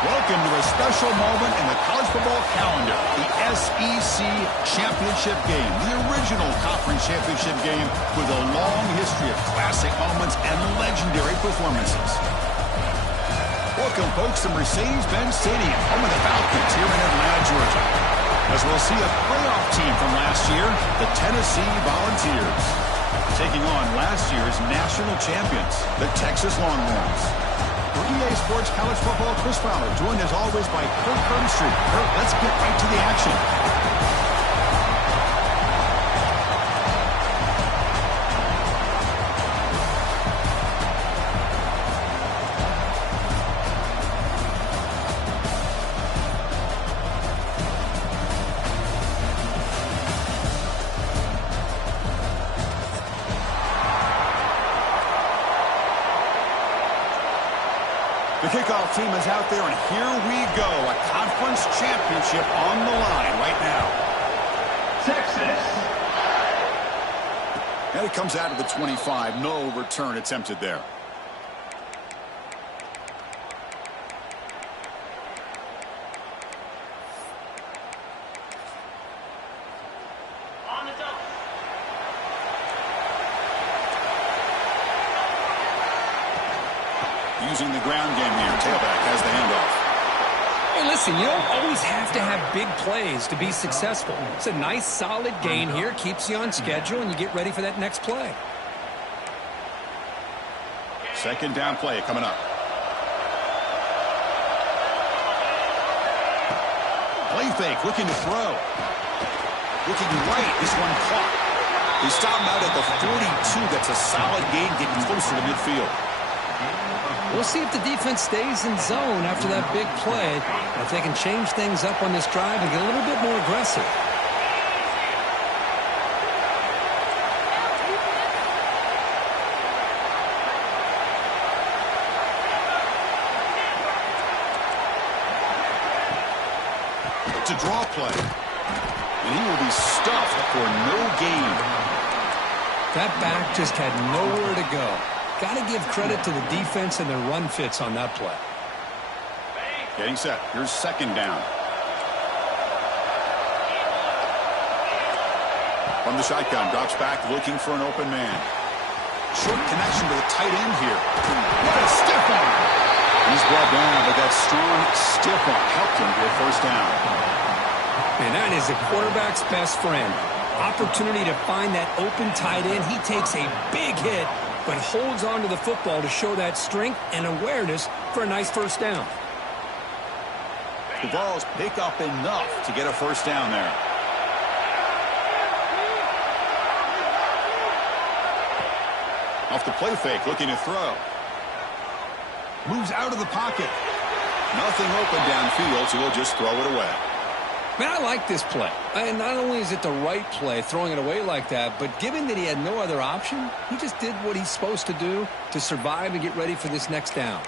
Welcome to a special moment in the college football calendar, the SEC Championship Game, the original conference championship game with a long history of classic moments and legendary performances. Welcome, folks, to Mercedes-Benz Stadium, home of the Falcons here in Atlanta, Georgia, as we'll see a playoff team from last year, the Tennessee Volunteers, taking on last year's national champions, the Texas Longhorns. For EA Sports College Football, Chris Fowler, joined as always by Kirk Herbstreit. Kirk, let's get right to the action. The kickoff team is out there, and here we go. A conference championship on the line right now. Texas. And it comes out of the 25. No return attempted there. Using the ground game here. Tailback has the handoff. Hey, listen, you don't always have to have big plays to be successful. It's a nice, solid gain here. Keeps you on schedule, and you get ready for that next play. Second down play coming up. Play fake, looking to throw. Looking right, this one caught. They stop him out at the 42. That's a solid gain, getting closer to midfield. We'll see if the defense stays in zone after that big play. If they can change things up on this drive and get a little bit more aggressive. It's a draw play. And he will be stuffed for no gain. That back just had nowhere to go. Got to give credit to the defense and their run fits on that play. Getting set. Here's second down. From the shotgun, drops back, looking for an open man. Short connection to the tight end here. What a stiff arm. He's brought down, but that strong stiff arm helped him to a first down. And that is a quarterback's best friend. Opportunity to find that open tight end. He takes a big hit, but holds on to the football to show that strength and awareness for a nice first down. The Vols pick up enough to get a first down there. Off the play fake, looking to throw. Moves out of the pocket. Nothing open downfield, so he'll just throw it away. Man, I like this play. And not only is it the right play, throwing it away like that, but given that he had no other option, he just did what he's supposed to do to survive and get ready for this next down.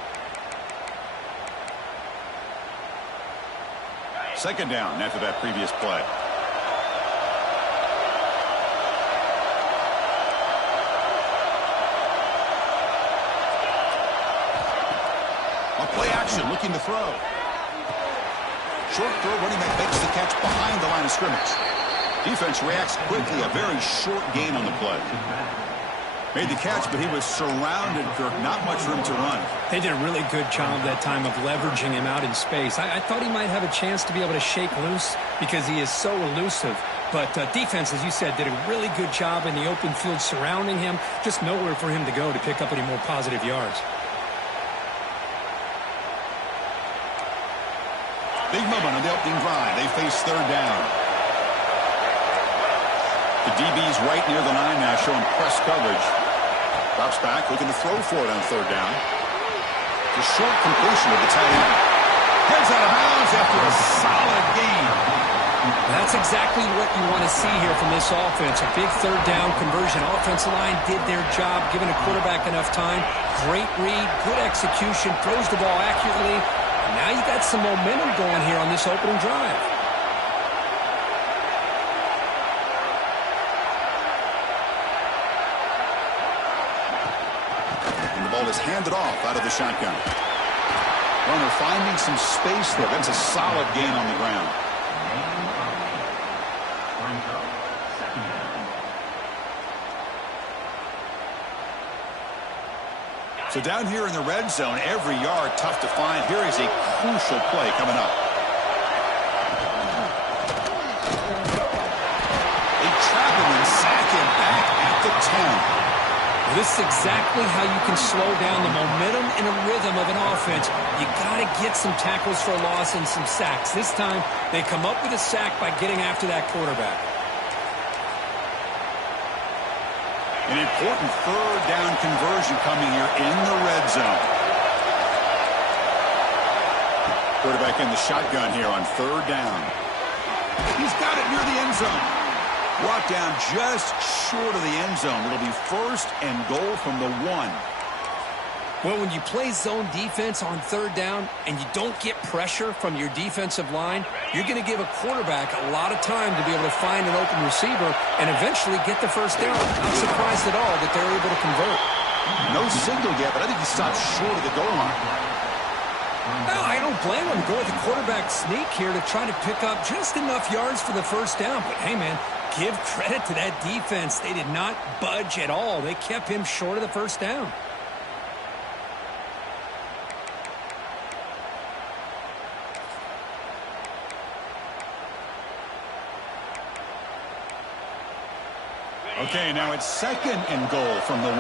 Second down after that previous play. A play action, looking to throw. Short throw, running back makes the catch behind the line of scrimmage. Defense reacts quickly, a very short gain on the play. Made the catch, but he was surrounded, Kirk. Not much room to run. They did a really good job that time of leveraging him out in space. I thought he might have a chance to be able to shake loose because he is so elusive. But defense, as you said, did a really good job in the open field surrounding him. Just nowhere for him to go to pick up any more positive yards. Big moment on the opening drive. They face third down. The DB's right near the line now, showing press coverage. Drops back, looking to throw for it on third down. The short completion of the tight end. Heads out of bounds after a solid gain. That's exactly what you want to see here from this offense. A big third down conversion. Offensive line did their job, giving a quarterback enough time. Great read, good execution, throws the ball accurately. And now you got some momentum going here on this opening drive. And the ball is handed off out of the shotgun. Runner finding some space there. That's a solid gain on the ground. So down here in the red zone, every yard tough to find. Here is a crucial play coming up. They trap him and sack him back at the 10. This is exactly how you can slow down the momentum and a rhythm of an offense. You got to get some tackles for a loss and some sacks. This time, they come up with a sack by getting after that quarterback. An important third down conversion coming here in the red zone. Quarterback in the shotgun here on third down. He's got it near the end zone. Brought down just short of the end zone. It'll be first and goal from the 1. Well, when you play zone defense on third down and you don't get pressure from your defensive line, you're going to give a quarterback a lot of time to be able to find an open receiver and eventually get the first down. Not surprised at all that they're able to convert. No signal yet, but I think he stopped short of the goal line. No, I don't blame him. Go with the quarterback sneak here to try to pick up just enough yards for the first down. But, hey, man, give credit to that defense. They did not budge at all. They kept him short of the first down. Okay, now it's second and goal from the 1.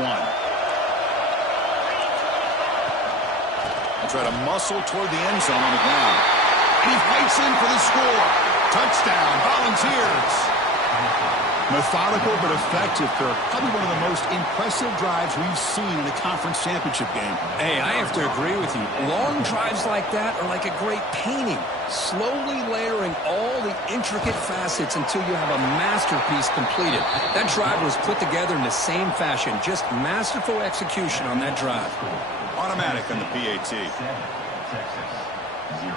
They'll try to muscle toward the end zone on the ground. And he fights in for the score. Touchdown, Volunteers. Methodical but effective, Kirk. Probably one of the most impressive drives we've seen in a conference championship game. Hey, I have to agree with you. Long drives like that are like a great painting. Slowly layering all the intricate facets until you have a masterpiece completed. That drive was put together in the same fashion. Just masterful execution on that drive. Automatic on the PAT. Texas, 0.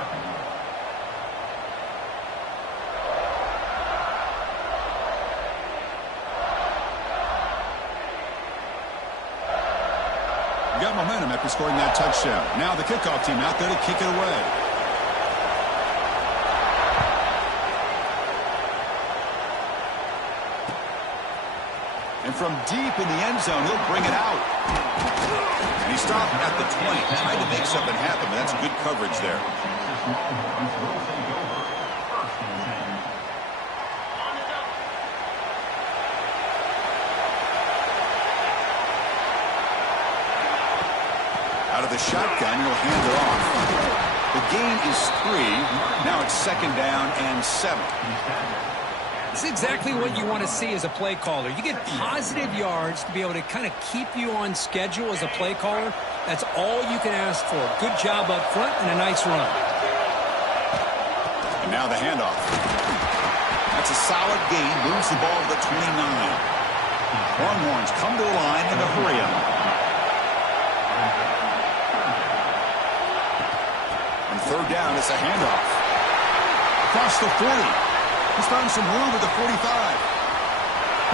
Got momentum after scoring that touchdown. Now the kickoff team out there to kick it away. And from deep in the end zone, he'll bring it out. And he stopped at the 20. Tried to make something happen, but that's good coverage there. Out of the shotgun, he'll hand it off. The gain is 3. Now it's second down and 7. It's exactly what you want to see as a play caller. You get positive yards to be able to kind of keep you on schedule as a play caller. That's all you can ask for. Good job up front and a nice run. And now the handoff. That's a solid gain. Moves the ball to the 29. Longhorns come to the line in a hurry up. On third down, it's a handoff. Across the 40. He's found some room at the 45.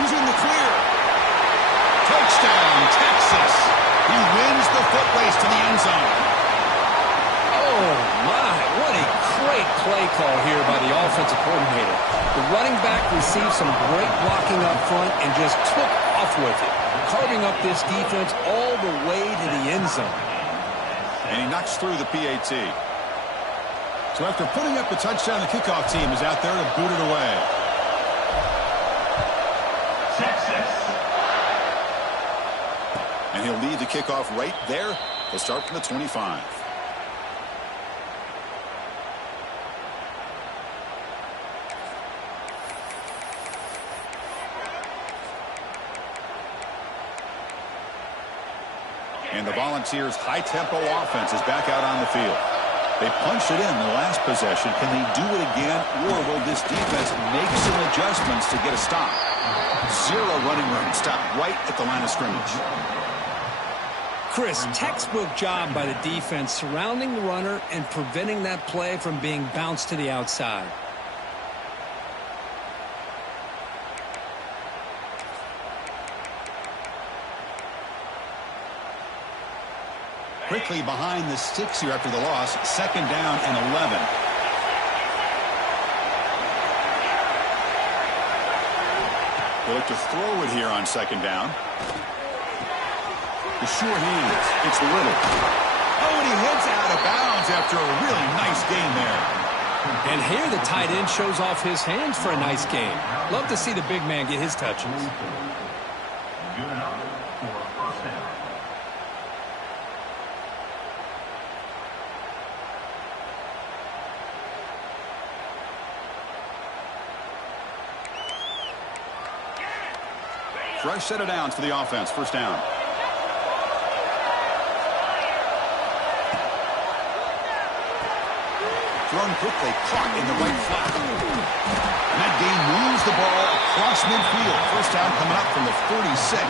He's in the clear. Touchdown, Texas. He wins the foot race to the end zone. Oh, my. What a great play call here by the offensive coordinator. The running back received some great blocking up front and just took off with it, carving up this defense all the way to the end zone. And he knocks through the PAT. So after putting up the touchdown, the kickoff team is out there to boot it away. Texas. And he'll lead the kickoff right there. He'll start from the 25. And the Volunteers' high-tempo offense is back out on the field. They punched it in the last possession. Can they do it again, or will this defense make some adjustments to get a stop? 0 running room. Stop right at the line of scrimmage. Chris, textbook job by the defense surrounding the runner and preventing that play from being bounced to the outside. quickly behind the sticks here after the loss. 2nd down and 11. They look to throw it here on 2nd down. The sure hands. It's Little. Oh, and he heads out of bounds after a really nice gain there. And here the tight end shows off his hands for a nice game. Love to see the big man get his touches. Good enough for a first down. Fresh set of downs for the offense. 1st down. Thrown quickly, caught in the right flat. And that gain moves the ball across midfield. 1st down coming up from the 46.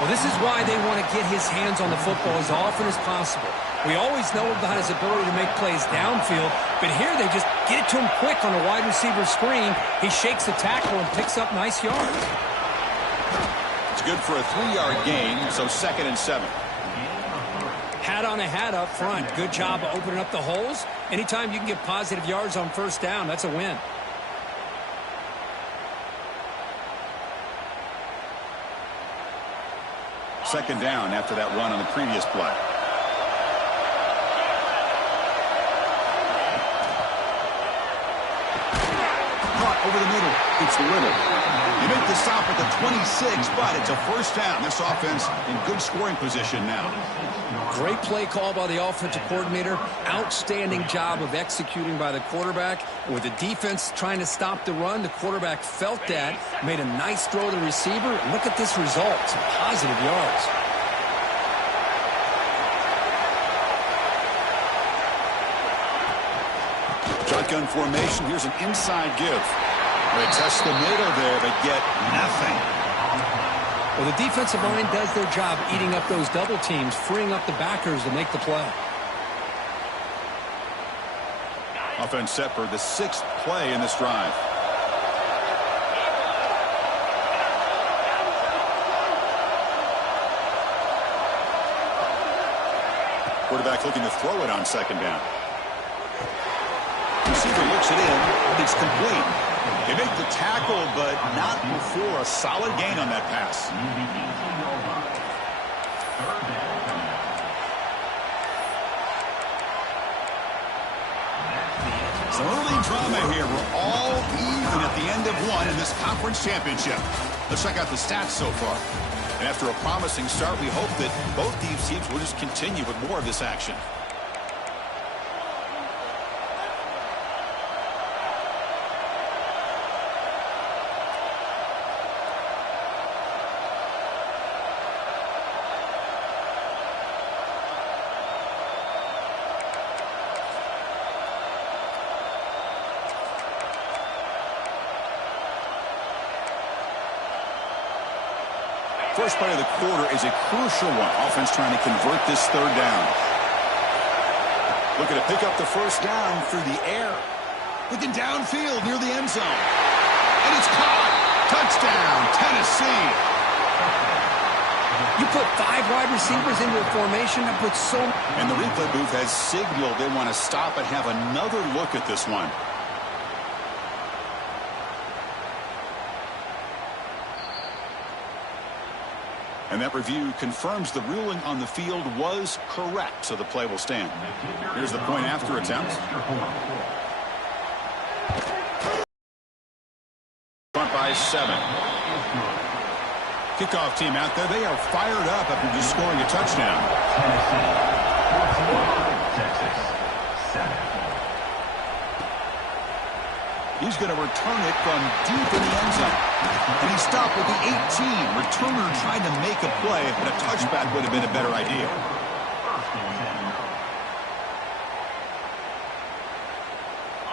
Well, this is why they want to get his hands on the football as often as possible. We always know about his ability to make plays downfield, but here they just get it to him quick on the wide receiver screen. He shakes the tackle and picks up nice yards. It's good for a 3-yard gain, so 2nd and 7. Hat on a hat up front. Good job of opening up the holes. Anytime you can get positive yards on 1st down, that's a win. Second down after that run on the previous play. Caught over the middle. It's Little. You make the stop at the 26, but it's a 1st down. This offense in good scoring position now. Great play call by the offensive coordinator. Outstanding job of executing by the quarterback. With the defense trying to stop the run, the quarterback felt that, made a nice throw to the receiver. And look at this result. Some positive yards. Shotgun formation. Here's an inside give. They test the middle there, but get nothing. Well, the defensive line does their job eating up those double teams, freeing up the backers to make the play. Offense set for the 6th play in this drive. Quarterback looking to throw it on 2nd down. Receiver looks it in. It's complete. They make the tackle, but not before a solid gain on that pass. Some early drama here. We're all even at the end of one in this conference championship. Let's check out the stats so far. And after a promising start, we hope that both these teams will just continue with more of this action. First play of the quarter is a crucial one. Offense trying to convert this 3rd down. Looking to pick up the 1st down through the air. Looking downfield near the end zone. And it's caught. Touchdown, Tennessee. You put 5 wide receivers into a formation that puts so... And the replay booth has signaled they want to stop and have another look at this one. And that review confirms the ruling on the field was correct, so the play will stand. Here's the point after attempt. Front by 7. Kickoff team out there. They are fired up after just scoring a touchdown. Texas 7. He's going to return it from deep in the end zone. And he stopped with the 18. Returner trying to make a play, but a touchback would have been a better idea.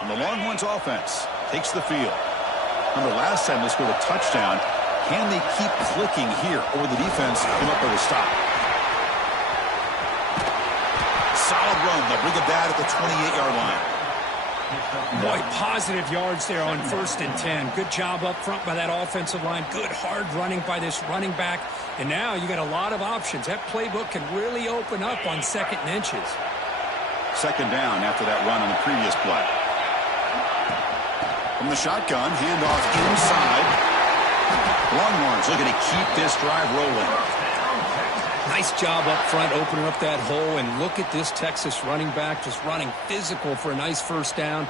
And the Longhorns offense takes the field. Remember, last time they scored a touchdown. Can they keep clicking here, or the defense come up with a stop? Solid run. They'll bring it back at the 28-yard line. Boy, positive yards there on 1st and 10. Good job up front by that offensive line. Good hard running by this running back. And now you got a lot of options. That playbook can really open up on 2nd and inches. 2nd down after that run on the previous play. From the shotgun, handoff inside. Longhorns looking to keep this drive rolling. Nice job up front, opening up that hole. And look at this Texas running back just running physical for a nice 1st down.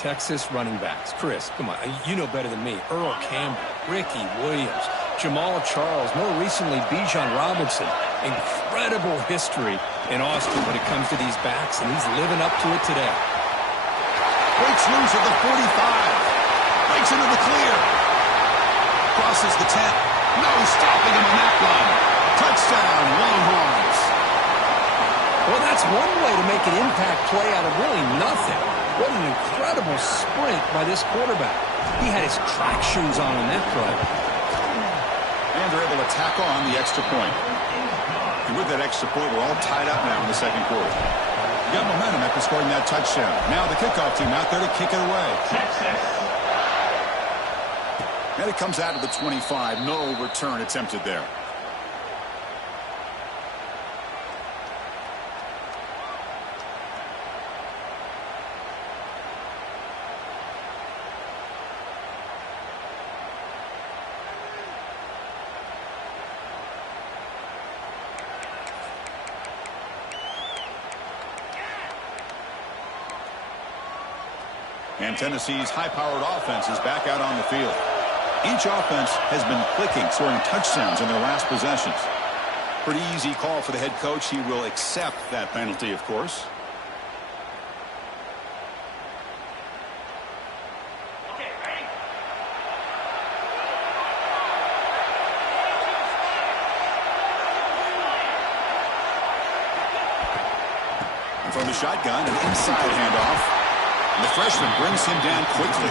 Texas running backs. Chris, come on, you know better than me. Earl Campbell, Ricky Williams, Jamal Charles, more recently Bijan Robinson. Incredible history in Austin when it comes to these backs, and he's living up to it today. Breaks loose at the 45. Breaks into the clear. Crosses the 10. No stopping him on that run. Touchdown, Longhorns. Well, that's one way to make an impact play out of really nothing. What an incredible sprint by this quarterback. He had his track shoes on that play. And they're able to tack on the extra point. And with that extra point, we're all tied up now in the 2nd quarter. You got momentum after scoring that touchdown. Now the kickoff team out there to kick it away. And it comes out of the 25. No return attempted there. And Tennessee's high-powered offense is back out on the field. Each offense has been clicking, scoring touchdowns in their last possessions. Pretty easy call for the head coach. He will accept that penalty, of course. And from the shotgun, an inside handoff. And the freshman brings him down quickly.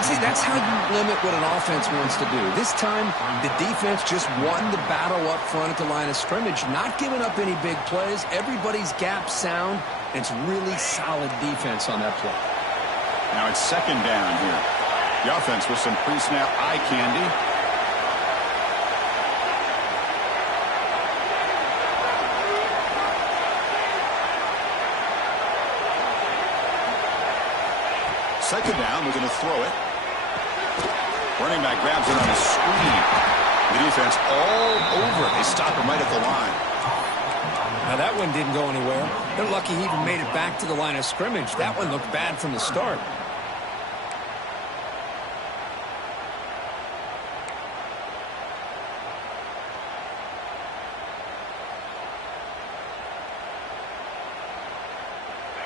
See, that's how you limit what an offense wants to do. This time, the defense just won the battle up front at the line of scrimmage, not giving up any big plays. Everybody's gap sound, and it's really solid defense on that play. Now it's 2nd down here. The offense with some pre-snap eye candy. Second down, we're going to throw it. Running back grabs it on a screen. The defense all over it. They stop him right at the line. Now that one didn't go anywhere. They're lucky he even made it back to the line of scrimmage. That one looked bad from the start.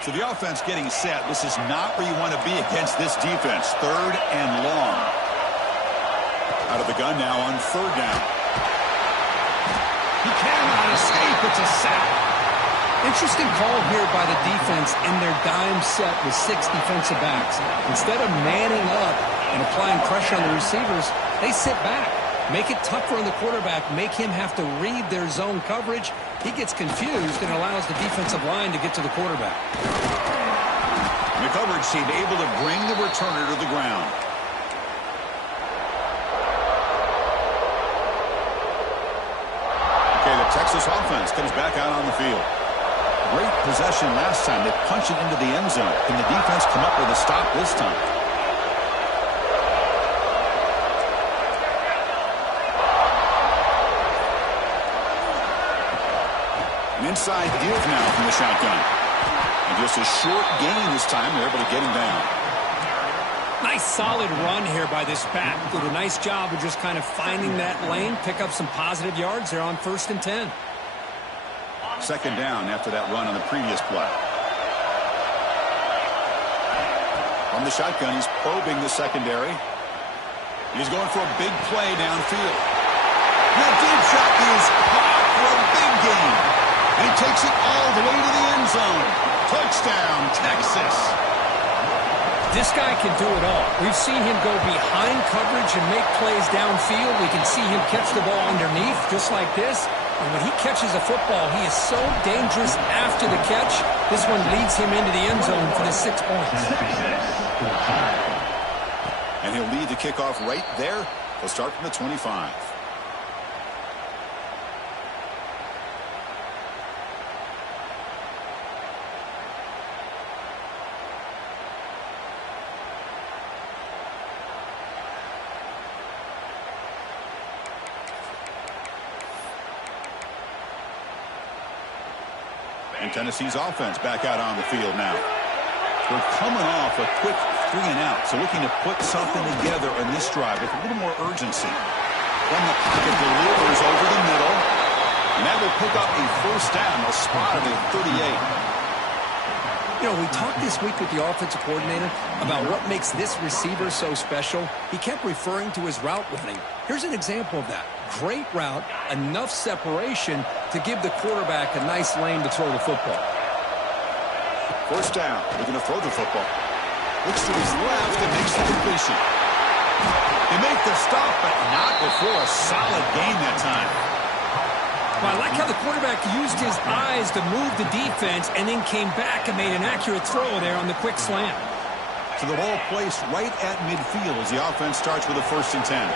So the offense getting set. This is not where you want to be against this defense. 3rd and long. Out of the gun now on 3rd down. He cannot escape. It's a sack. Interesting call here by the defense in their dime set with 6 defensive backs. Instead of manning up and applying pressure on the receivers, they sit back. Make it tougher on the quarterback. Make him have to read their zone coverage. He gets confused and allows the defensive line to get to the quarterback. And the coverage team able to bring the returner to the ground. Okay, the Texas offense comes back out on the field. Great possession last time. They punch it into the end zone. Can the defense come up with a stop this time? An inside give now from the shotgun. And just a short gain this time. They're able to get him down. Nice solid run here by this back. Did a nice job of just kind of finding that lane, pick up some positive yards there on 1st and 10. 2nd down after that run on the previous play. From the shotgun, he's probing the secondary. He's going for a big play downfield. That deep shot is caught for a big gain. And he takes it all the way to the end zone. Touchdown, Texas. This guy can do it all. We've seen him go behind coverage and make plays downfield. We can see him catch the ball underneath just like this. And when he catches a football, he is so dangerous after the catch. This one leads him into the end zone for the 6 points. And he'll lead the kickoff right there. He'll start from the 25. And Tennessee's offense back out on the field now. We're coming off a quick 3 and out, so looking to put something together on this drive with a little more urgency. From the pocket, delivers over the middle, and that will pick up a first down. A spot at the 38. You know, we talked this week with the offensive coordinator about what makes this receiver so special. He kept referring to his route running. Here's an example of that. Great route, enough separation to give the quarterback a nice lane to throw the football. First down. They're going to throw the football. Looks to his left and makes the completion. They make the stop, but not before a solid gain that time. Well, I like how the quarterback used his eyes to move the defense and then came back and made an accurate throw there on the quick slant. So the ball placed right at midfield as the offense starts with a 1st and 10.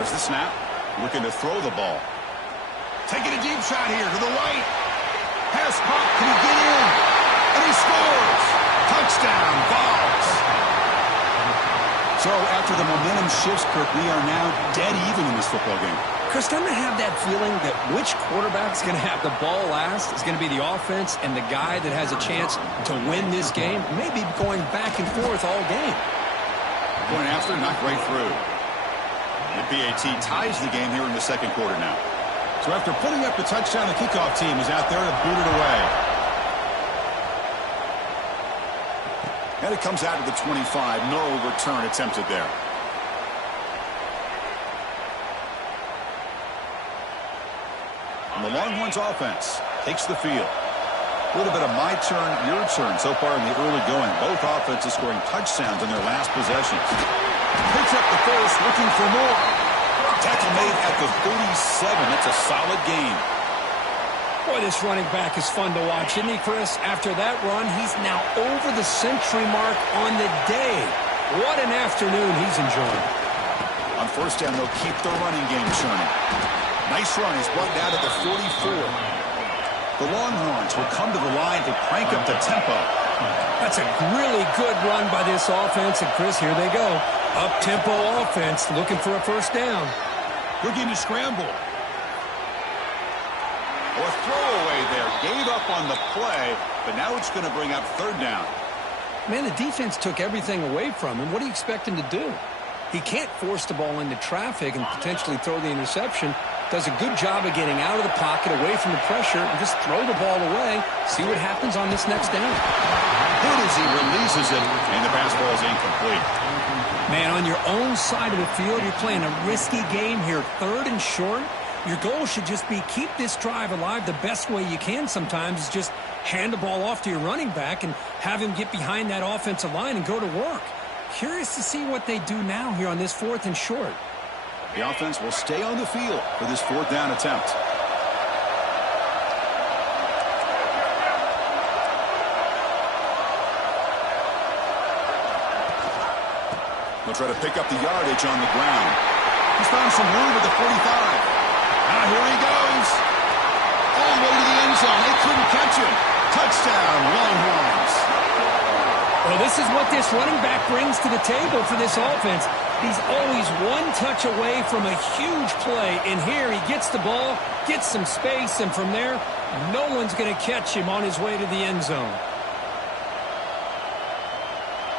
There's the snap. Looking to throw the ball. Taking a deep shot here to the right. Pass pop. Can he get in? And he scores. Touchdown, Vols. So after the momentum shifts, Kirk, we are now dead even in this football game. Chris, don't I have that feeling that which quarterback's going to have the ball last is going to be the offense and the guy that has a chance to win this game? Maybe going back and forth all game. Going after, knocked right through. The BAT ties the game here in the 2nd quarter now. So after putting up the touchdown, the kickoff team is out there to boot it away. And it comes out to the 25. No return attempted there. And the Longhorns offense takes the field. A little bit of my turn, your turn so far in the early going. Both offenses scoring touchdowns in their last possessions. Picks up the first, looking for more. Tackle made at the 37. That's a solid gain. Boy, this running back is fun to watch, isn't he, Chris? After that run, he's now over the century mark on the day. What an afternoon he's enjoying. On first down, they'll keep their running game churning. Nice run. He's brought down at the 44. The Longhorns will come to the line to crank up the tempo. That's a really good run by this offense. And, Chris, here they go. Up-tempo offense looking for a first down. Looking to scramble. Or throwaway there. Gave up on the play, but now it's going to bring up 3rd down. Man, the defense took everything away from him. What do you expect him to do? He can't force the ball into traffic and potentially throw the interception. Does a good job of getting out of the pocket, away from the pressure, and just throw the ball away. See what happens on this next down. Good as he releases it, and the pass ball is incomplete. Man, on your own side of the field, you're playing a risky game here. 3rd and short. Your goal should just be keep this drive alive the best way you can sometimes is just hand the ball off to your running back and have him get behind that offensive line and go to work. Curious to see what they do now here on this 4th and short. The offense will stay on the field for this 4th down attempt. They'll try to pick up the yardage on the ground. He's found some room at the 45. Now here he goes. All the way to the end zone. They couldn't catch him. Touchdown, Longhorns. Well, this is what this running back brings to the table for this offense. He's always one touch away from a huge play. And here he gets the ball, gets some space, and from there, no one's going to catch him on his way to the end zone.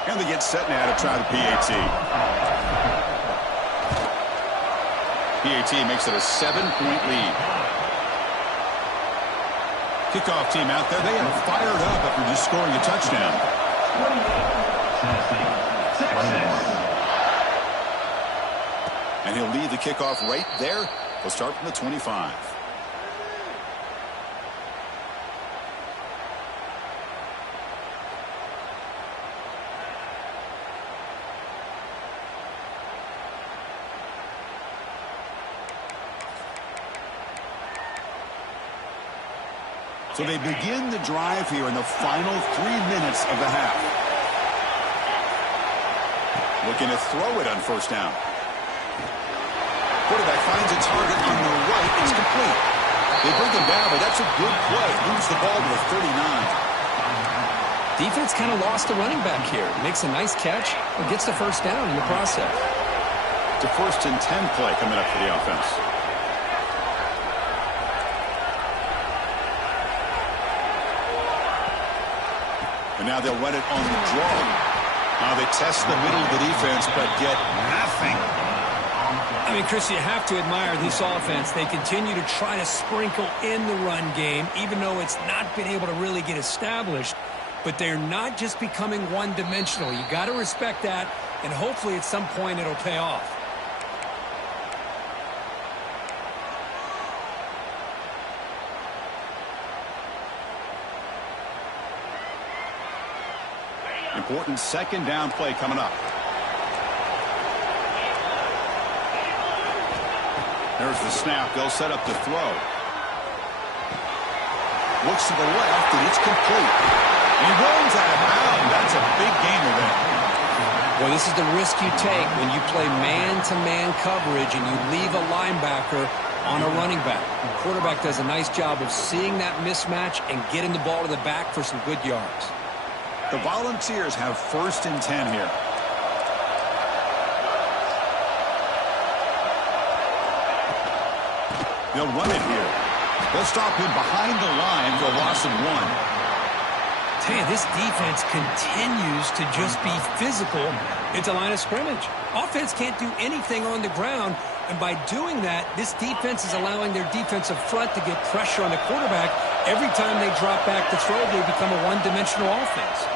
And they get set now to try the PAT. PAT makes it a 7-point lead. Kickoff team out there. They are fired up after just scoring a touchdown. And he'll lead the kickoff right there. He'll start from the 25. So they begin the drive here in the final 3 minutes of the half. Looking to throw it on first down. Quarterback finds a target on the right. It's complete. They bring him down, but that's a good play. Moves the ball to the 39. Defense kind of lost the running back here. Makes a nice catch and gets the first down in the process. It's a 1st and 10 play coming up for the offense. And now they'll run it on the draw. Now they test the middle of the defense, but get nothing. I mean, Chris, you have to admire this offense. They continue to try to sprinkle in the run game, even though it's not been able to really get established. But they're not just becoming one-dimensional. You got to respect that, and hopefully at some point it'll pay off. Important 2nd down play coming up. There's the snap. They'll set up the throw. Looks to the left, and it's complete. He runs out of bounds. That's a big gainer there. Well, this is the risk you take when you play man-to-man coverage and you leave a linebacker on a running back. The quarterback does a nice job of seeing that mismatch and getting the ball to the back for some good yards. The Volunteers have 1st and 10 here. They'll run it here. They'll stop him behind the line for a loss of 1. Tell you, this defense continues to just be physical at the line of scrimmage. Offense can't do anything on the ground, and by doing that, this defense is allowing their defensive front to get pressure on the quarterback. Every time they drop back to throw, they become a one-dimensional offense.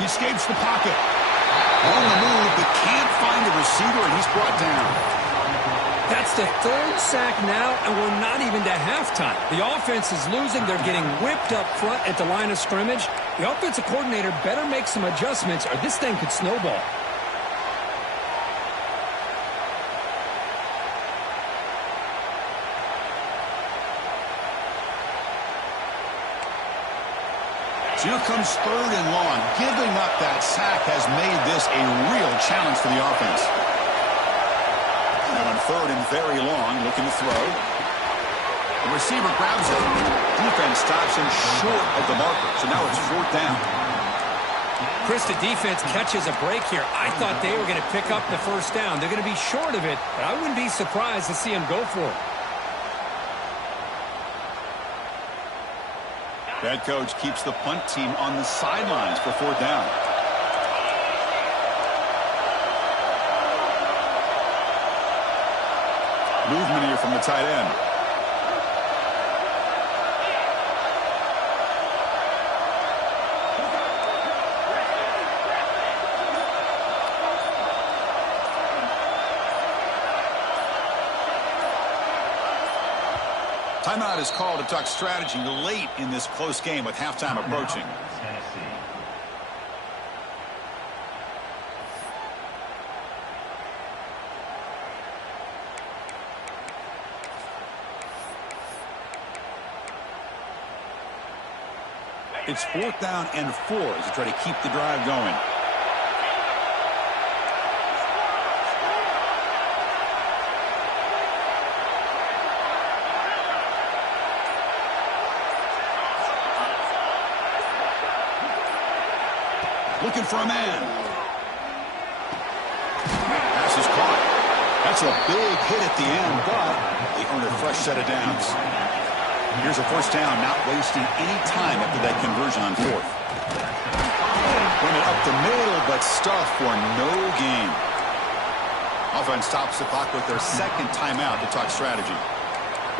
He escapes the pocket. On the move, but can't find a receiver, and he's brought down. That's the 3rd sack now, and we're not even to halftime. The offense is losing. They're getting whipped up front at the line of scrimmage. The offensive coordinator better make some adjustments, or this thing could snowball. So here comes 3rd and long. Giving up that sack has made this a real challenge for the offense. Now on 3rd and very long, looking to throw. The receiver grabs it. Defense stops him short of the marker. So now it's 4th down. Chris, the defense catches a break here. I thought they were going to pick up the first down. They're going to be short of it, but I wouldn't be surprised to see them go for it. Head coach keeps the punt team on the sidelines for 4th down. Movement here from the tight end. Timeout is called to talk strategy late in this close game with halftime approaching. It's 4th down and 4 as they try to keep the drive going. Looking for a man. Pass is caught. That's a big hit at the end, but they earn a fresh set of downs. Here's a 1st down, not wasting any time after that conversion on 4th. Run it up the middle, but stuff for no gain. Offense stops the clock with their 2nd timeout to talk strategy.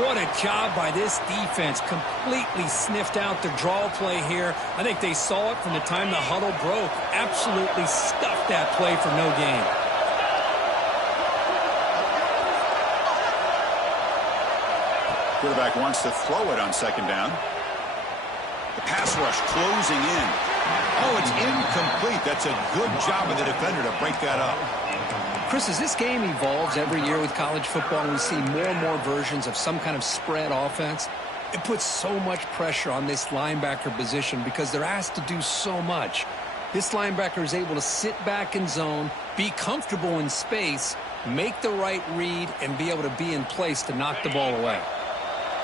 What a job by this defense. Completely sniffed out the draw play here. I think they saw it from the time the huddle broke. Absolutely stuffed that play for no gain. Quarterback wants to throw it on 2nd down. The pass rush closing in. Oh, it's incomplete. That's a good job of the defender to break that up. Chris, as this game evolves every year with college football and we see more and more versions of some kind of spread offense, It puts so much pressure on this linebacker position because they're asked to do so much. This linebacker is able to sit back in zone, be comfortable in space, make the right read, and be able to be in place to knock the ball away.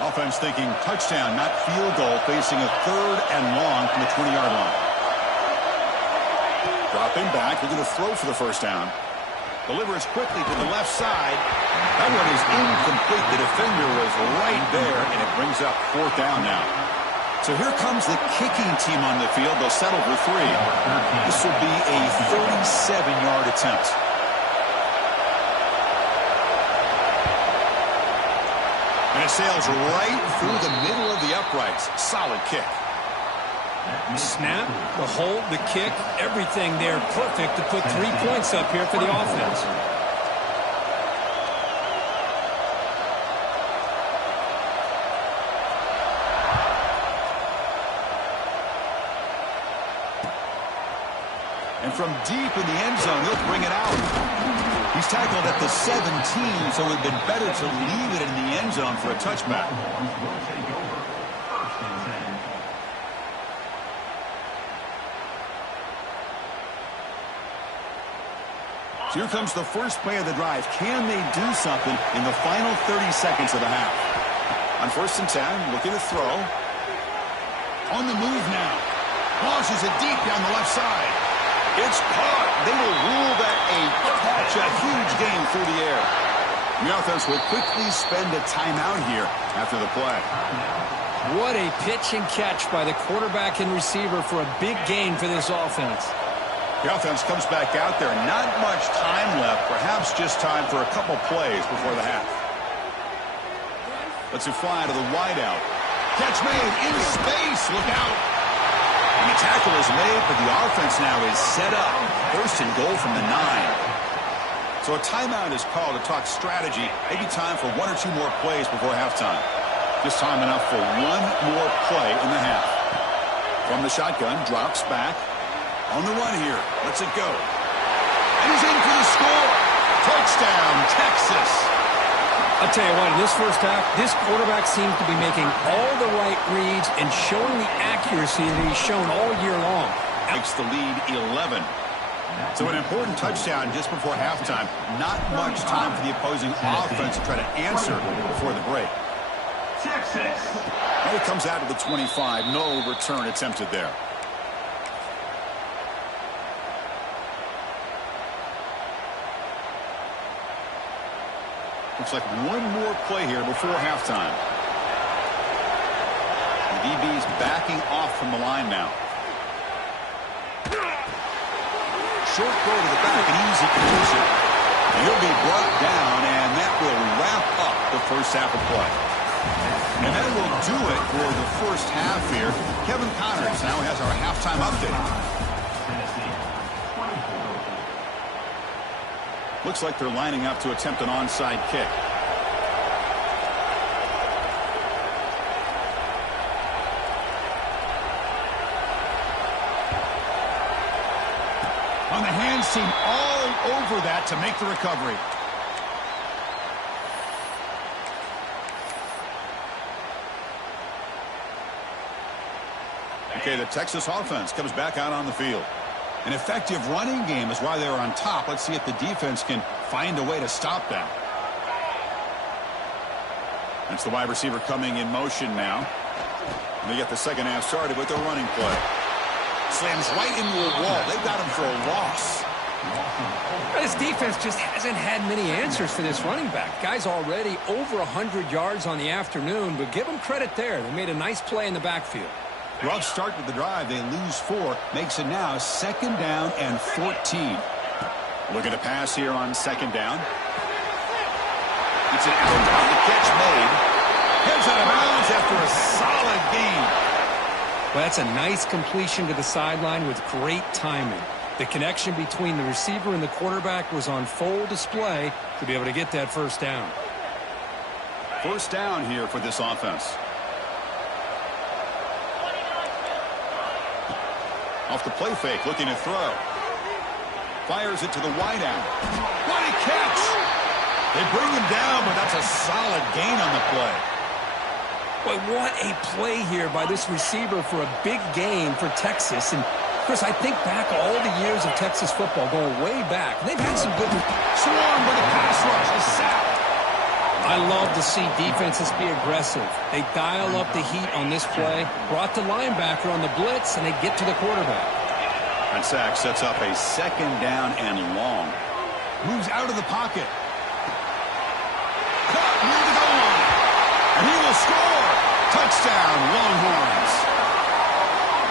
Offense thinking touchdown, not field goal, facing a 3rd and long from the 20-yard line. Dropping back, looking to throw for the first down. Delivers quickly to the left side. That one is incomplete. The defender was right there, and it brings up 4th down now. So here comes the kicking team on the field. They'll settle for 3. This will be a 37-yard attempt. And it sails right through the middle of the uprights. Solid kick. The snap, the hold, the kick, everything there perfect to put 3 points up here for the offense. And from deep in the end zone, he'll bring it out. He's tackled at the 17, so it would have been better to leave it in the end zone for a touchback. So here comes the first play of the drive. Can they do something in the final 30 seconds of the half? On 1st and 10, looking to throw. On the move now. Launches it deep down the left side. It's caught. They will rule that a catch, a huge gain through the air. The offense will quickly spend a timeout here after the play. What a pitch and catch by the quarterback and receiver for a big gain for this offense. The offense comes back out there. Not much time left. Perhaps just time for a couple plays before the half. Let's it fly to the wideout. Catch made in space. Look out. And the tackle is made, but the offense now is set up. 1st and goal from the 9. So a timeout is called to talk strategy. Maybe time for 1 or 2 more plays before halftime. Just time enough for 1 more play in the half. From the shotgun, drops back. On the run here. Lets it go. And he's in for the score. Touchdown, Texas. I'll tell you what, in this first half, this quarterback seems to be making all the right reads and showing the accuracy that he's shown all year long. Makes the lead 11. So an important touchdown just before halftime. Not much time for the opposing offense to try to answer before the break. Texas. And it comes out to the 25. No return attempted there. Looks like 1 more play here before halftime. The DB's backing off from the line now. Short throw to the back, an easy completion. He'll be brought down, and that will wrap up the first half of play. And that will do it for the first half here. Kevin Connors now has our halftime update. Looks like they're lining up to attempt an onside kick. On the hands team all over that to make the recovery. Okay, the Texas offense comes back out on the field. An effective running game is why they're on top. Let's see if the defense can find a way to stop them. That's the wide receiver coming in motion now. And they get the second half started with their running play. Slams right into a wall. They've got him for a loss. This defense just hasn't had many answers for this running back. Guy's already over 100 yards on the afternoon, but give them credit there. They made a nice play in the backfield. Rough start to the drive. They lose 4. Makes it now 2nd down and 14. Looking to pass here on 2nd down. It's an out. The catch made. Heads out of bounds after a solid gain. Well, that's a nice completion to the sideline with great timing. The connection between the receiver and the quarterback was on full display to be able to get that first down. First down here for this offense. Off the play fake, looking to throw. Fires it to the wideout. What a catch! They bring him down, but that's a solid gain on the play. Boy, what a play here by this receiver for a big game for Texas. And, Chris, I think back all the years of Texas football, going way back. They've had some good... Swarmed with a pass rush. A sack. I love to see defenses be aggressive. They dial up the heat on this play, brought the linebacker on the blitz, and they get to the quarterback. That sack sets up a second down and long. Moves out of the pocket. Caught near the goal line. And he will score. Touchdown, Longhorns.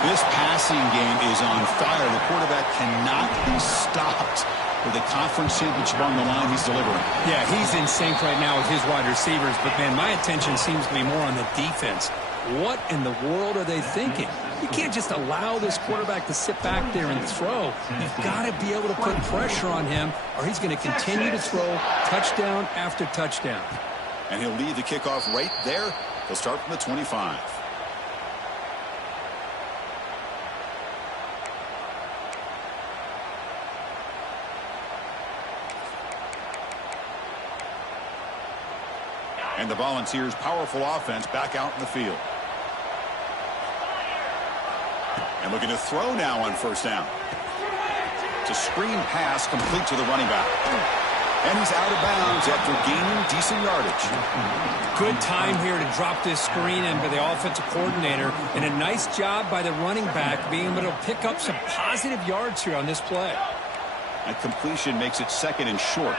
This passing game is on fire. The quarterback cannot be stopped. With the conference championship on the line, he's delivering. Yeah, he's in sync right now with his wide receivers. But, man, my attention seems to be more on the defense. What in the world are they thinking? You can't just allow this quarterback to sit back there and throw. You've got to be able to put pressure on him, or he's going to continue to throw touchdown after touchdown. And he'll lead the kickoff right there. He'll start from the 25. And the Volunteers' powerful offense back out in the field. And looking to throw now on first down. It's a screen pass complete to the running back. And he's out of bounds after gaining decent yardage. Good time here to drop this screen in by the offensive coordinator. And a nice job by the running back being able to pick up some positive yards here on this play. That completion makes it second and short.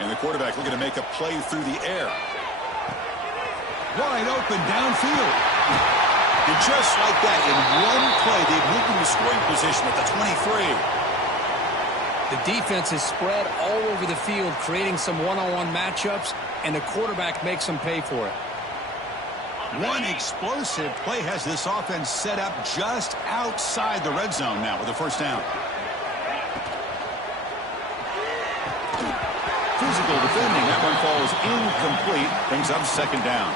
And the quarterback looking to make a play through the air. Wide open downfield. And just like that, in one play, they've moved into scoring position at the 23. The defense is spread all over the field, creating some one-on-one matchups, and the quarterback makes them pay for it. One explosive play has this offense set up just outside the red zone now with a first down. Physical defending. That one falls incomplete. Brings up second down.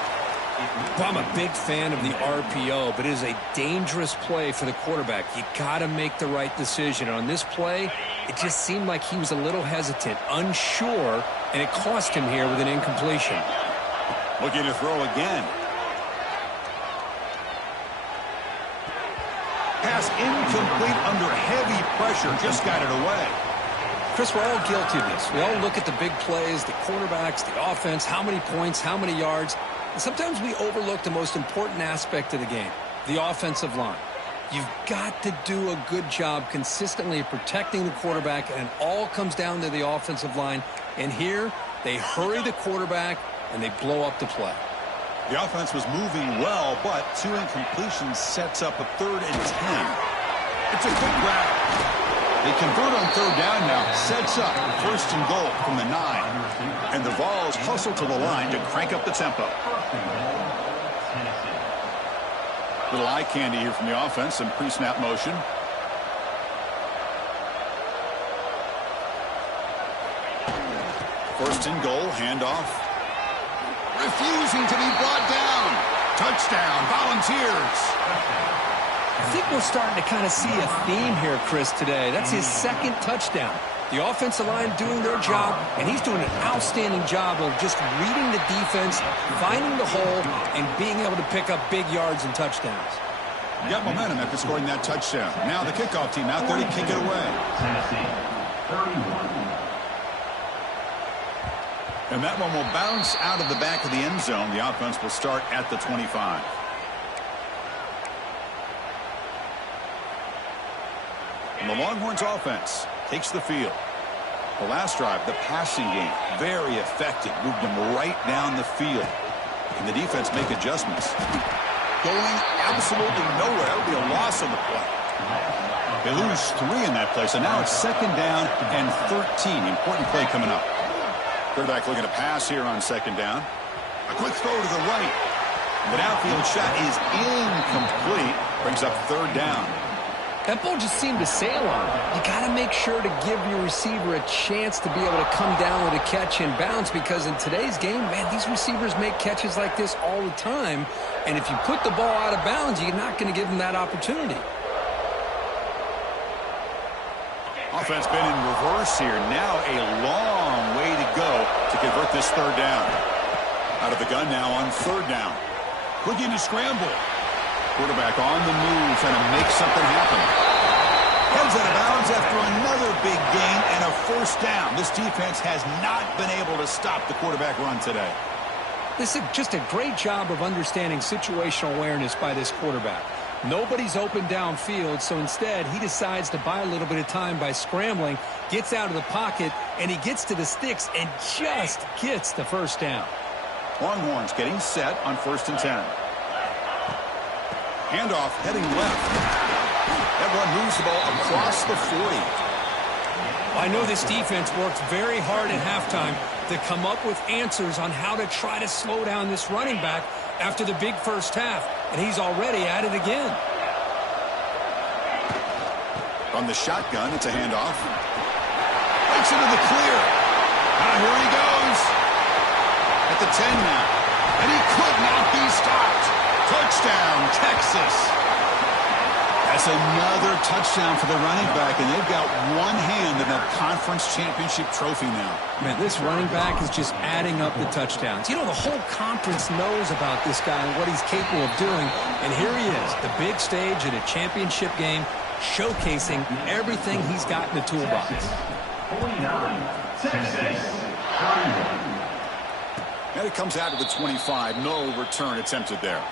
Well, I'm a big fan of the RPO, but it is a dangerous play for the quarterback. You got to make the right decision. On this play, it just seemed like he was a little hesitant, unsure, and it cost him here with an incompletion. Looking to throw again. Pass incomplete under heavy pressure. Just got it away. Chris, we're all guilty of this. We all look at the big plays, the quarterbacks, the offense, how many points, how many yards. And sometimes we overlook the most important aspect of the game, the offensive line. You've got to do a good job consistently of protecting the quarterback, and it all comes down to the offensive line. And here, they hurry the quarterback, and they blow up the play. The offense was moving well, but two incompletions sets up a 3rd and 10. It's a quick grab. They convert on third down now. Sets up 1st and goal from the 9. And the Vols hustle to the line to crank up the tempo. Little eye candy here from the offense. Some pre-snap motion. First and goal. Handoff. Refusing to be brought down. Touchdown. Volunteers. I think we're starting to kind of see a theme here, Chris, today. That's his 2nd touchdown. The offensive line doing their job, and he's doing an outstanding job of just reading the defense, finding the hole, and being able to pick up big yards and touchdowns. You got momentum after scoring that touchdown. Now the kickoff team out there to kick it away. And that one will bounce out of the back of the end zone. The offense will start at the 25. And the Longhorns offense takes the field. The last drive, the passing game, very effective. Moved them right down the field. And the defense make adjustments. Going absolutely nowhere. That would be a loss on the play. They lose 3 in that play, so now it's 2nd down and 13. Important play coming up. Quarterback looking to pass here on 2nd down. A quick throw to the right. The downfield shot is incomplete. Brings up 3rd down. That ball just seemed to sail on him. You got to make sure to give your receiver a chance to be able to come down with a catch and bounce, because in today's game, man, these receivers make catches like this all the time. And if you put the ball out of bounds, you're not going to give them that opportunity. Offense been in reverse here. Now a long way to go to convert this third down. Out of the gun now on third down. Looking to scramble. Quarterback on the move, trying to make something happen. Heads out of bounds after another big gain and a first down. This defense has not been able to stop the quarterback run today. This is just a great job of understanding situational awareness by this quarterback. Nobody's open downfield, so instead he decides to buy a little bit of time by scrambling, gets out of the pocket, and he gets to the sticks and just gets the first down. Longhorns getting set on 1st and 10. Handoff heading left. That one moves the ball across the 40. I know this defense worked very hard at halftime to come up with answers on how to try to slow down this running back after the big first half, and he's already at it again. From the shotgun, it's a handoff. Breaks into the clear. Now here he goes. At the 10 now. And he could not be stopped. Touchdown, Texas. That's another touchdown for the running back, and they've got one hand in that conference championship trophy now. Man, this running back is just adding up the touchdowns. You know, the whole conference knows about this guy and what he's capable of doing, and here he is, the big stage in a championship game, showcasing everything he's got in the toolbox. 49, Texas. And it comes out to the 25. No return attempted there.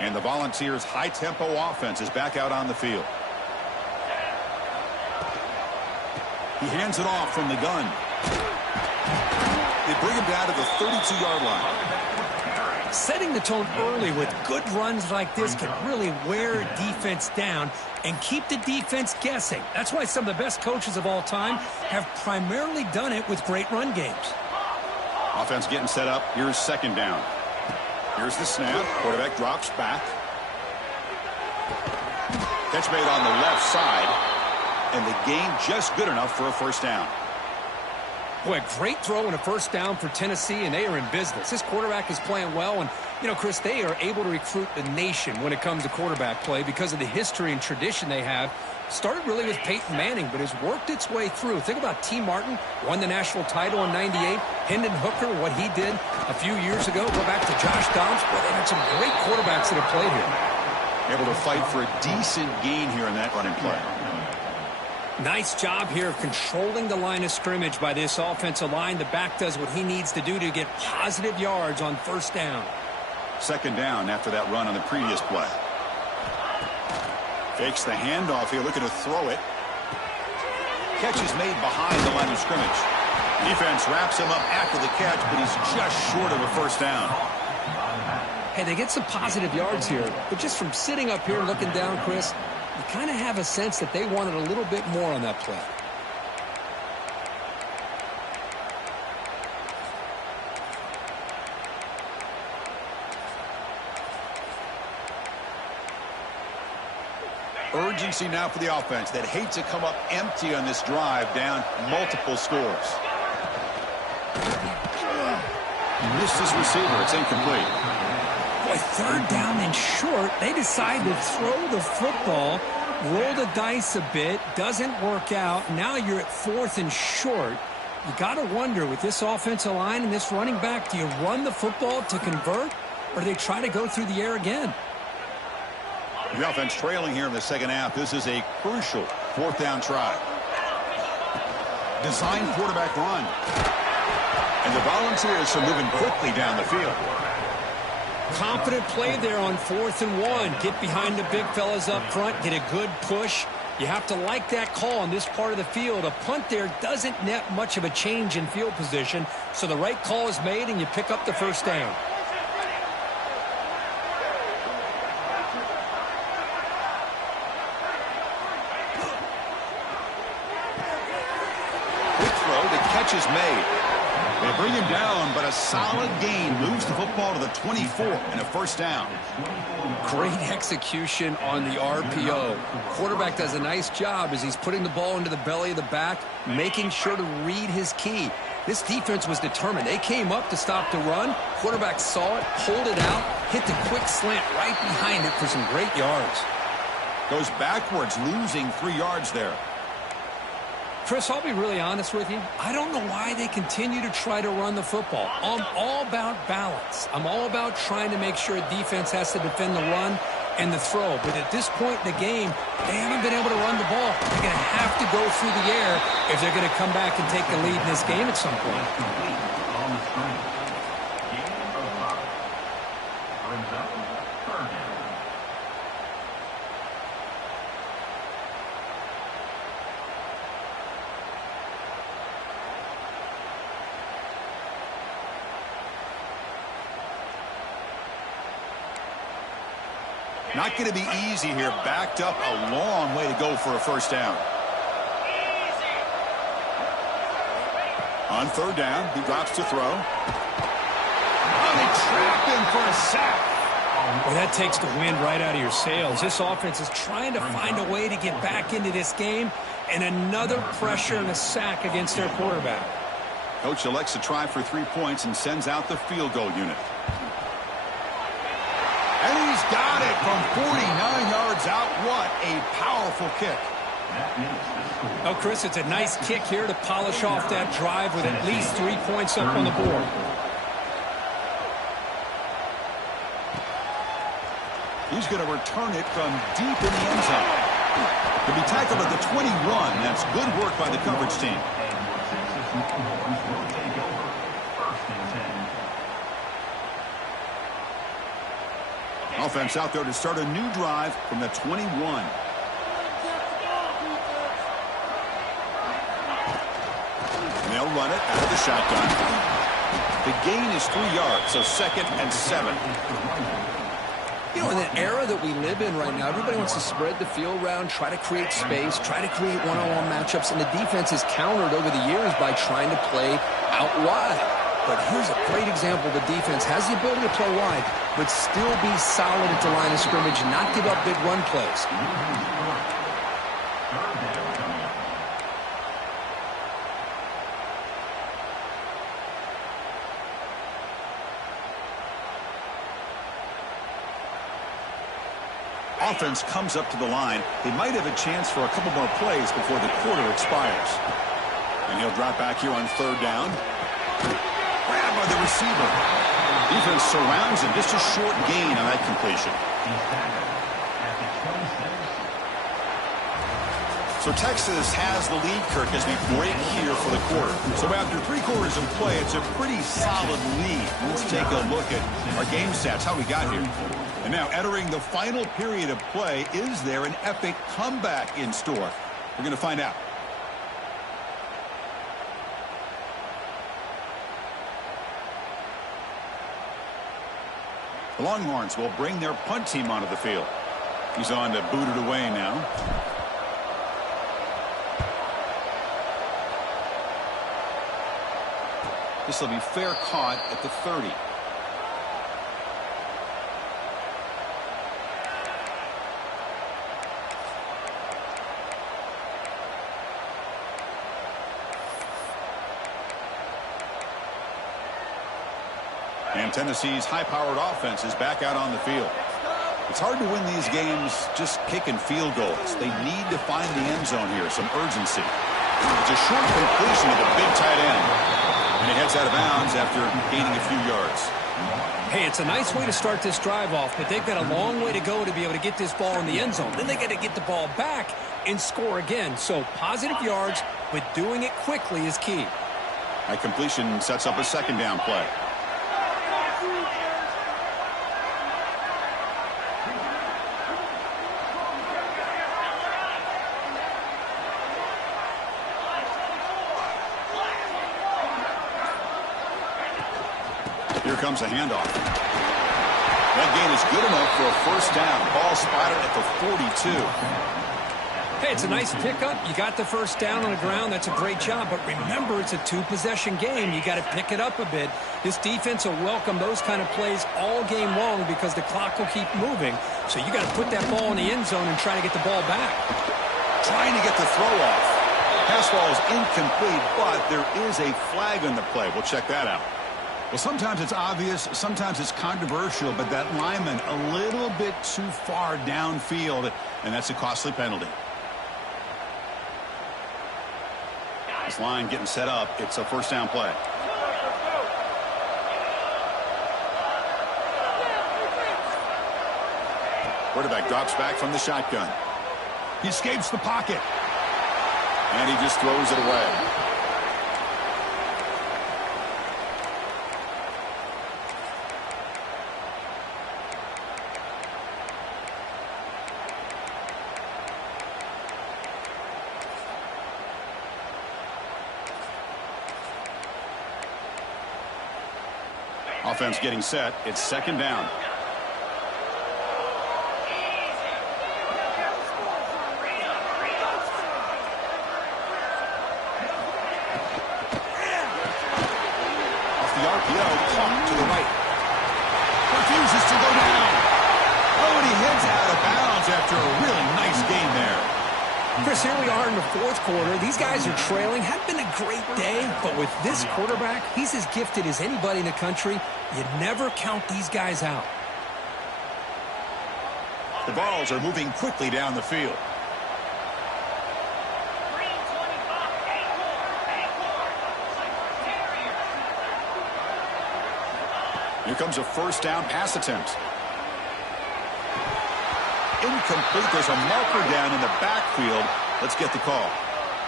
And the Volunteers' high-tempo offense is back out on the field. He hands it off from the gun. They bring him down to the 32-yard line. Setting the tone early with good runs like this can really wear a defense down and keep the defense guessing. That's why some of the best coaches of all time have primarily done it with great run games. Offense getting set up. Here's second down. Here's the snap. Quarterback drops back. Catch made on the left side. And the gain just good enough for a first down. Boy, great throw and a first down for Tennessee, and they are in business. This quarterback is playing well, and, you know, Chris, they are able to recruit the nation when it comes to quarterback play because of the history and tradition they have. Started really with Peyton Manning, but has worked its way through. Think about T. Martin, won the national title in '98. Hendon Hooker, what he did a few years ago. Go back to Josh Dobbs. Boy, they've had some great quarterbacks that have played here. Able to fight for a decent gain here in that running play. Nice job here of controlling the line of scrimmage by this offensive line. The back does what he needs to do to get positive yards on first down. Second down after that run on the previous play. Fakes the handoff here, looking to throw it. Catch is made behind the line of scrimmage. Defense wraps him up after the catch, but he's just short of a first down. Hey, they get some positive yards here, but just from sitting up here looking down, Chris, you kind of have a sense that they wanted a little bit more on that play. Urgency now for the offense that hates to come up empty on this drive, down multiple scores. Missed his receiver. It's incomplete. Boy, third down and short. They decide to throw the football, roll the dice a bit, doesn't work out. Now you're at fourth and short. You got to wonder, with this offensive line and this running back, do you run the football to convert, or do they try to go through the air again? The offense trailing here in the second half. This is a crucial fourth down try. Design quarterback run. And the Volunteers are moving quickly down the field. Confident play there on 4th and 1. Get behind the big fellas up front. Get a good push. You have to like that call on this part of the field. A punt there doesn't net much of a change in field position. So the right call is made and you pick up the first down. Quick throw. The catch is made. They bring him down, but a solid gain moves the football to the 24 and a first down. Great execution on the RPO. Quarterback does a nice job as he's putting the ball into the belly of the back, making sure to read his key. This defense was determined. They came up to stop the run. Quarterback saw it, pulled it out, hit the quick slant right behind it for some great yards. Goes backwards, losing 3 yards there. Chris, I'll be really honest with you. I don't know why they continue to try to run the football. I'm all about balance. I'm all about trying to make sure a defense has to defend the run and the throw. But at this point in the game, they haven't been able to run the ball. They're going to have to go through the air if they're going to come back and take the lead in this game at some point. Not going to be easy here. Backed up a long way to go for a first down. On third down, he drops to throw. Oh, they trap him for a sack. Well, that takes the wind right out of your sails. This offense is trying to find a way to get back into this game, and another pressure and a sack against their quarterback. Coach elects to try for 3 points and sends out the field goal unit. And he's got it from 49 yards out. What a powerful kick. Oh, Chris, it's a nice kick here to polish off that drive with at least 3 points up on the board. He's going to return it from deep in the end zone. To be tackled at the 21. That's good work by the coverage team. Offense out there to start a new drive from the 21. And they'll run it out of the shotgun. The gain is 3 yards, so 2nd and 7. You know, in the era that we live in right now, everybody wants to spread the field around, try to create space, try to create one-on-one matchups, and the defense is countered over the years by trying to play out wide. But here's a great example. The defense has the ability to play wide, but still be solid at the line of scrimmage, not give up big run plays. Offense comes up to the line. They might have a chance for a couple more plays before the quarter expires. And he'll drop back here on third down. Grabbed by the receiver. Defense surrounds him. Just a short gain on that completion. So Texas has the lead, Kirk, as we break here for the quarter. So after 3 quarters of play, it's a pretty solid lead. Let's take a look at our game stats, how we got here. And now entering the final period of play, is there an epic comeback in store? We're going to find out. The Longhorns will bring their punt team onto the field. He's on to boot it away now. This will be fair caught at the 30. And Tennessee's high-powered offense is back out on the field. It's hard to win these games just kicking field goals. They need to find the end zone here, some urgency. It's a short completion of the big tight end. And he heads out of bounds after gaining a few yards. Hey, it's a nice way to start this drive off, but they've got a long way to go to be able to get this ball in the end zone. Then they got to get the ball back and score again. So positive yards, but doing it quickly is key. That completion sets up a 2nd down play. Here comes a handoff. That gain is good enough for a first down. Ball spotted at the 42. Hey, it's a nice pickup. You got the first down on the ground. That's a great job. But remember, it's a two-possession game. You got to pick it up a bit. This defense will welcome those kind of plays all game long because the clock will keep moving. So you got to put that ball in the end zone and try to get the ball back. Trying to get the throw off. Pass ball is incomplete, but there is a flag on the play. We'll check that out. Well, sometimes it's obvious, sometimes it's controversial, but that lineman a little bit too far downfield, and that's a costly penalty. This line getting set up. It's a first down play. Quarterback drops back from the shotgun. He escapes the pocket. And he just throws it away. Offense getting set. It's second down. Off the RPO, clock to the right. Refuses to go down. Oh, and he heads out of bounds after a really nice game there. Chris, here we are in the fourth quarter. These guys are trailing. Hadn't been a great day, but with this quarterback, he's as gifted as anybody in the country. You never count these guys out. The balls are moving quickly down the field. Here comes a first down pass attempt. Incomplete. There's a marker down in the backfield. Let's get the call.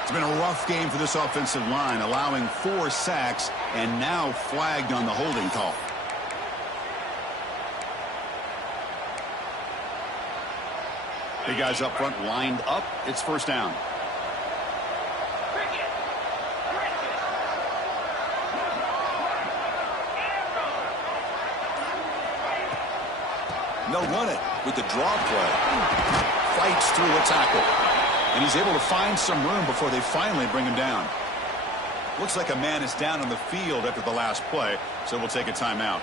It's been a rough game for this offensive line, allowing 4 sacks and now flagged on the holding call. Big guys up front lined up. It's first down. They'll run it with the draw play. Fights through a tackle. And he's able to find some room before they finally bring him down. Looks like a man is down on the field after the last play, so we'll take a timeout.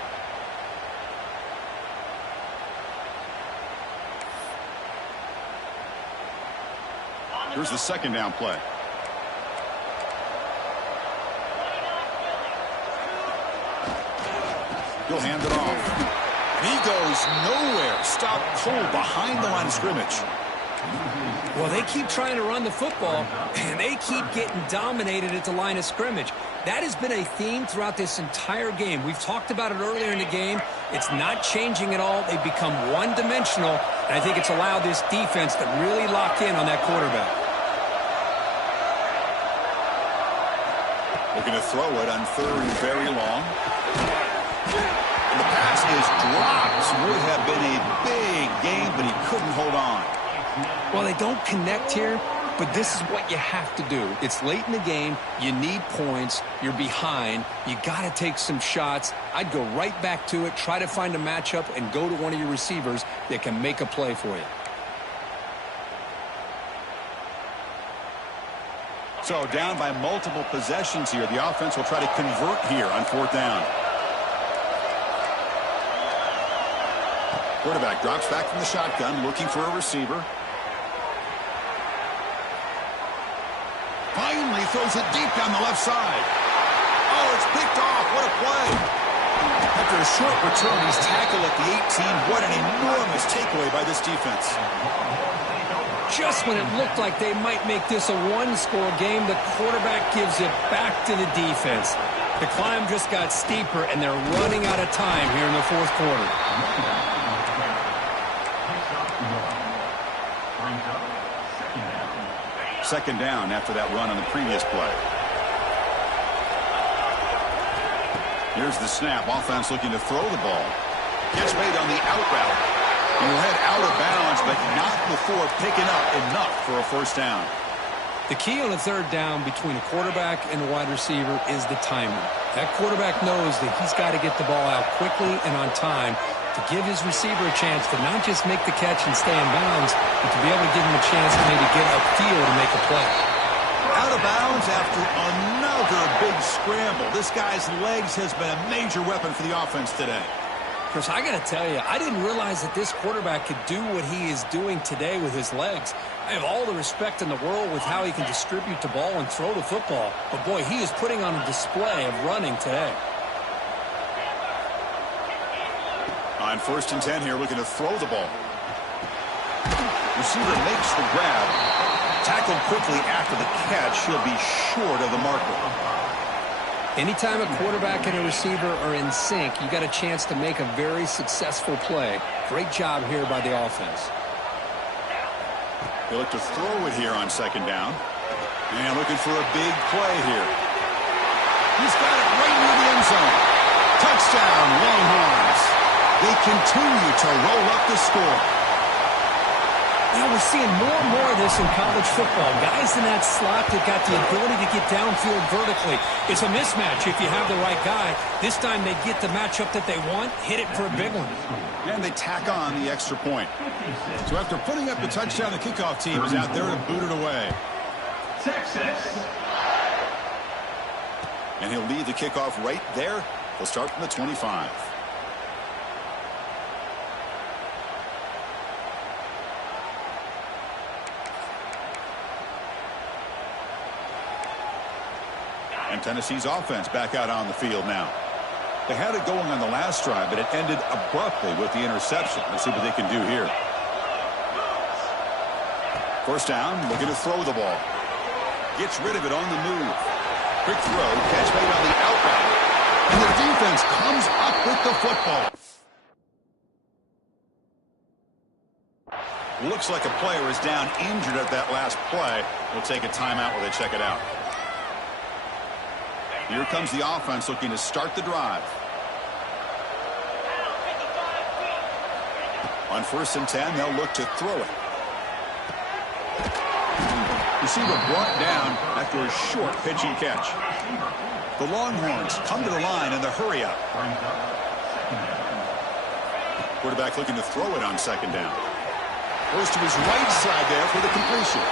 Here's the second down play. He'll hand it off. He goes nowhere. Stop cold behind the line of scrimmage. Well, they keep trying to run the football, and they keep getting dominated at the line of scrimmage. That has been a theme throughout this entire game. We've talked about it earlier in the game. It's not changing at all. They've become one-dimensional, and I think it's allowed this defense to really lock in on that quarterback. Looking to throw it on third and very long. And the pass is dropped. Would have been a big game, but he couldn't hold on. Well, they don't connect here, but this is what you have to do. It's late in the game. You need points. You're behind. You got to take some shots. I'd go right back to it, try to find a matchup, and go to one of your receivers that can make a play for you. So down by multiple possessions here. The offense will try to convert here on fourth down. Quarterback drops back from the shotgun, looking for a receiver. Finally throws it deep down the left side. Oh, it's picked off. What a play. After a short return, he's tackled at the 18. What an enormous takeaway by this defense. Just when it looked like they might make this a one-score game, the quarterback gives it back to the defense. The climb just got steeper, and they're running out of time here in the fourth quarter. Second down after that run on the previous play. Here's the snap. Offense looking to throw the ball. Catch made on the out route. He will head out of bounds, but not before picking up enough for a first down. The key on a third down between a quarterback and a wide receiver is the timing. That quarterback knows that he's got to get the ball out quickly and on time. to give his receiver a chance to not just make the catch and stay in bounds, but to be able to give him a chance to maybe get upfield and make a play. Out of bounds after another big scramble. This guy's legs has been a major weapon for the offense today. Chris, I got to tell you, I didn't realize that this quarterback could do what he is doing today with his legs. I have all the respect in the world with how he can distribute the ball and throw the football. But, boy, he is putting on a display of running today. On 1st and 10 here, looking to throw the ball. Receiver makes the grab. Tackled quickly after the catch. He'll be short of the marker. Anytime a quarterback and a receiver are in sync, you got a chance to make a very successful play. Great job here by the offense. They look to throw it here on 2nd down. And looking for a big play here. He's got it right near the end zone. Touchdown, Longhorns. They continue to roll up the score. You know, we're seeing more and more of this in college football. Guys in that slot that got the ability to get downfield vertically. It's a mismatch if you have the right guy. This time they get the matchup that they want, hit it for a big one. And they tack on the extra point. So after putting up the touchdown, the kickoff team is out there to boot it away. Texas. And he'll lead the kickoff right there. He'll start from the 25. And Tennessee's offense back out on the field now. They had it going on the last drive, but it ended abruptly with the interception. Let's see what they can do here. 1st down, looking to throw the ball. Gets rid of it on the move. Quick throw, catch made on the outright. And the defense comes up with the football. Looks like a player is down injured at that last play. We'll take a timeout while they check it out. Here comes the offense looking to start the drive. On 1st and 10, they'll look to throw it. Receiver brought down after a short pitch and catch. The Longhorns come to the line in the hurry up. Quarterback looking to throw it on 2nd down. Goes to his right side there for the completion.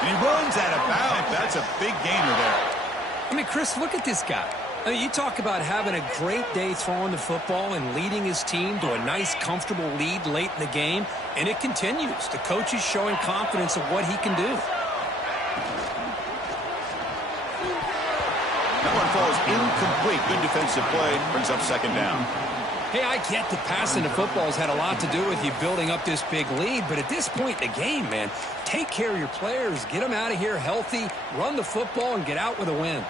And he runs out of bounds. That's a big gainer there. I mean, Chris, look at this guy. I mean, you talk about having a great day throwing the football and leading his team to a nice, comfortable lead late in the game, and it continues. The coach is showing confidence of what he can do. That one falls incomplete. Good defensive play. Brings up 2nd down. Hey, I get that passing the football has had a lot to do with you building up this big lead, but at this point in the game, man, take care of your players, get them out of here healthy, run the football, and get out with a win.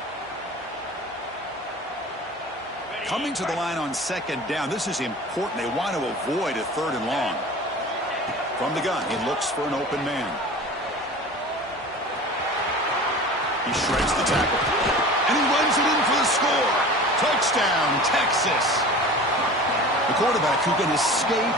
Coming to the line on 2nd down, this is important. They want to avoid a 3rd and long. From the gun, he looks for an open man. He shreds the tackle. And he runs it in for the score. Touchdown, Texas. The quarterback who can escape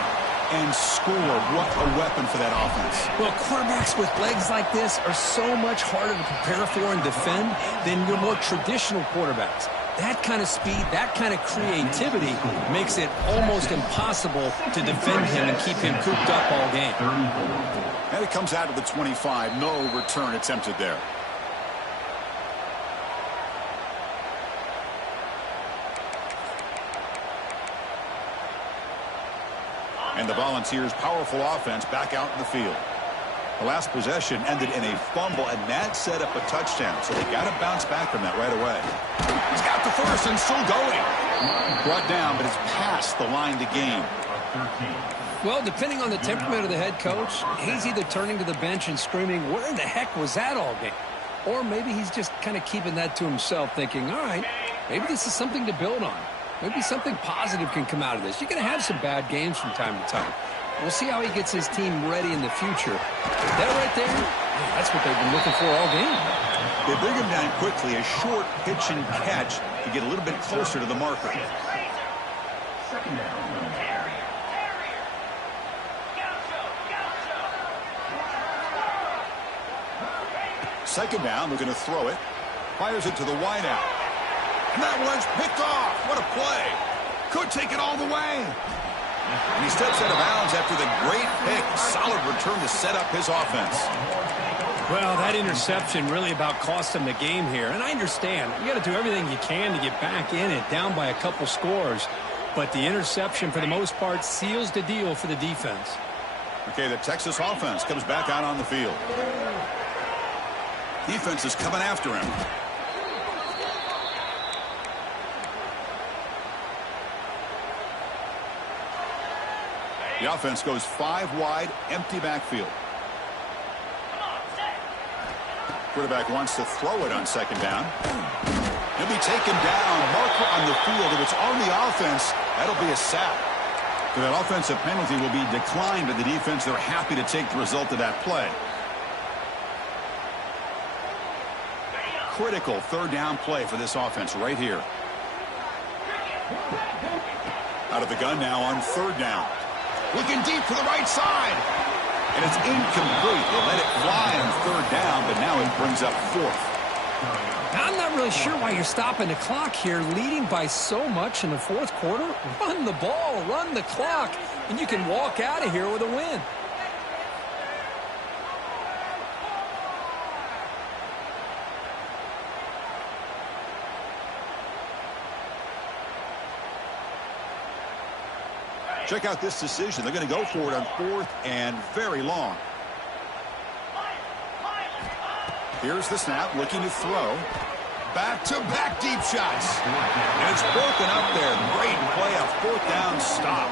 and score. What a weapon for that offense. Well, quarterbacks with legs like this are so much harder to prepare for and defend than your more traditional quarterbacks. That kind of speed, that kind of creativity makes it almost impossible to defend him and keep him cooped up all game. And it comes out of the 25. No return attempted there. And the Volunteers' powerful offense back out in the field. The last possession ended in a fumble, and that set up a touchdown. So they got to bounce back from that right away. He's got the first and still going. Brought down, but it's past the line to gain. Well, depending on the temperament of the head coach, he's either turning to the bench and screaming, where in the heck was that all game? Or maybe he's just kind of keeping that to himself, thinking, all right, maybe this is something to build on. Maybe something positive can come out of this. You're going to have some bad games from time to time. We'll see how he gets his team ready in the future. That right there, yeah, that's what they've been looking for all game. They bring him down quickly, a short pitch and catch to get a little bit closer to the marker. Second down, looking to throw it. Fires it to the wideout. And that one's picked off. What a play. Could take it all the way. And he steps out of bounds after the great pick. Solid return to set up his offense. Well, that interception really about cost him the game here. And I understand. You got to do everything you can to get back in it, down by a couple scores. But the interception, for the most part, seals the deal for the defense. Okay, the Texas offense comes back out on the field. Defense is coming after him. The offense goes 5 wide, empty backfield. Quarterback wants to throw it on second down. He'll be taken down. Marker on the field. If it's on the offense, that'll be a sack. So that offensive penalty will be declined by the defense. They're happy to take the result of that play. Critical third down play for this offense right here. Out of the gun now on third down. Looking deep to the right side. And it's incomplete. They let it fly on third down, but now it brings up fourth. I'm not really sure why you're stopping the clock here, leading by so much in the fourth quarter. Run the ball, run the clock, and you can walk out of here with a win. Check out this decision. They're going to go for it on fourth and very long. Here's the snap, looking to throw. Back-to-back deep shots. And it's broken up there. Great play, a fourth down stop.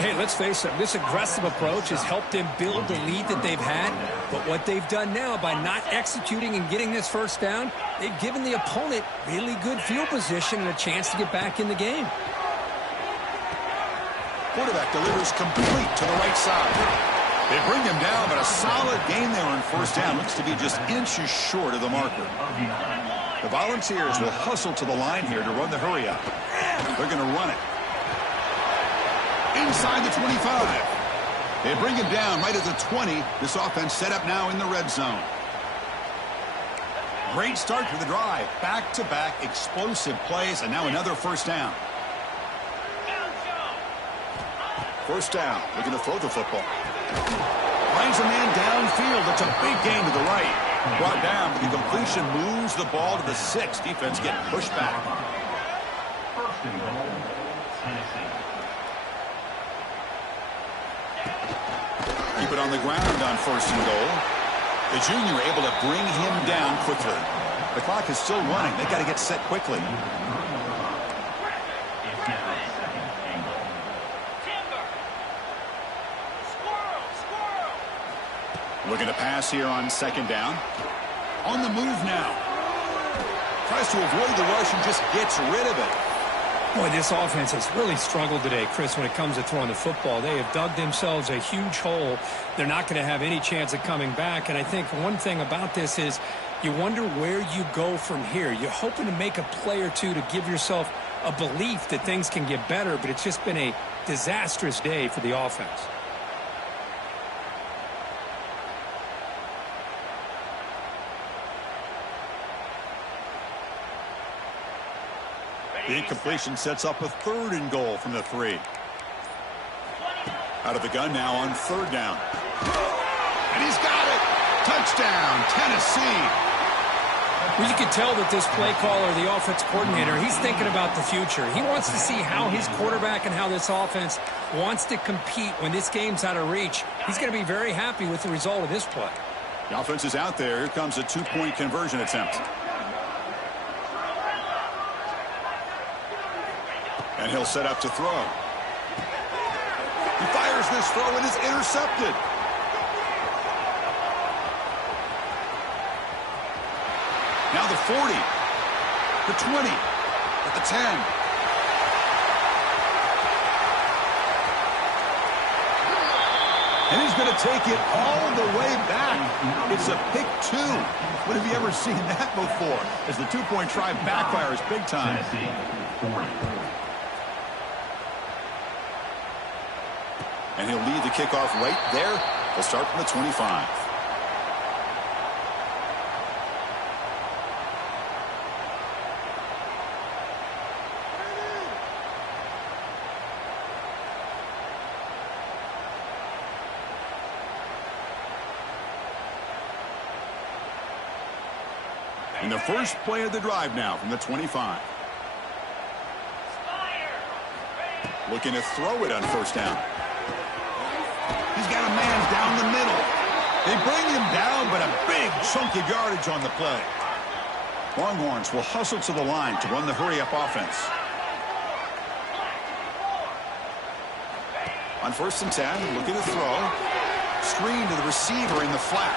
Hey, let's face it, this aggressive approach has helped them build the lead that they've had. But what they've done now by not executing and getting this first down, they've given the opponent really good field position and a chance to get back in the game. Quarterback delivers complete to the right side. They bring him down, but a solid gain there on first down. Looks to be just inches short of the marker. The Volunteers will hustle to the line here to run the hurry up. They're going to run it. Inside the 25. They bring him down right at the 20. This offense set up now in the red zone. Great start to the drive. Back-to-back explosive plays, and now another first down. First down, looking to throw the football. Finds a man downfield. It's a big gain to the right. Brought down, but the completion moves the ball to the 6. Defense getting pushed back. First and goal, Tennessee. Keep it on the ground on first and goal. The junior able to bring him down quickly. The clock is still running. They got to get set quickly. It's now second and goal. Looking to pass here on second down. On the move now. Tries to avoid the rush and just gets rid of it. Boy, this offense has really struggled today, Chris, when it comes to throwing the football. They have dug themselves a huge hole. They're not going to have any chance of coming back. And I think one thing about this is you wonder where you go from here. You're hoping to make a play or two to give yourself a belief that things can get better, but it's just been a disastrous day for the offense. The incompletion sets up a third and goal from the 3. Out of the gun now on third down. And he's got it. Touchdown, Tennessee. Well, you can tell that this play caller, the offense coordinator, he's thinking about the future. He wants to see how his quarterback and how this offense wants to compete when this game's out of reach. He's going to be very happy with the result of this play. The offense is out there. Here comes a 2-point conversion attempt. And he'll set up to throw. He fires this throw and is intercepted. Now the 40, the 20, at the 10. And he's going to take it all the way back. It's a pick 2. When have you ever seen that before? As the 2-point try backfires big time. Tennessee, 40. And he'll lead the kickoff right there. They'll start from the 25. In the first play of the drive now from the 25. Looking to throw it on first down. He's got a man down the middle. They bring him down, but a big chunk of yardage on the play. Longhorns will hustle to the line to run the hurry-up offense. On first and 10, looking to throw. Screen to the receiver in the flat.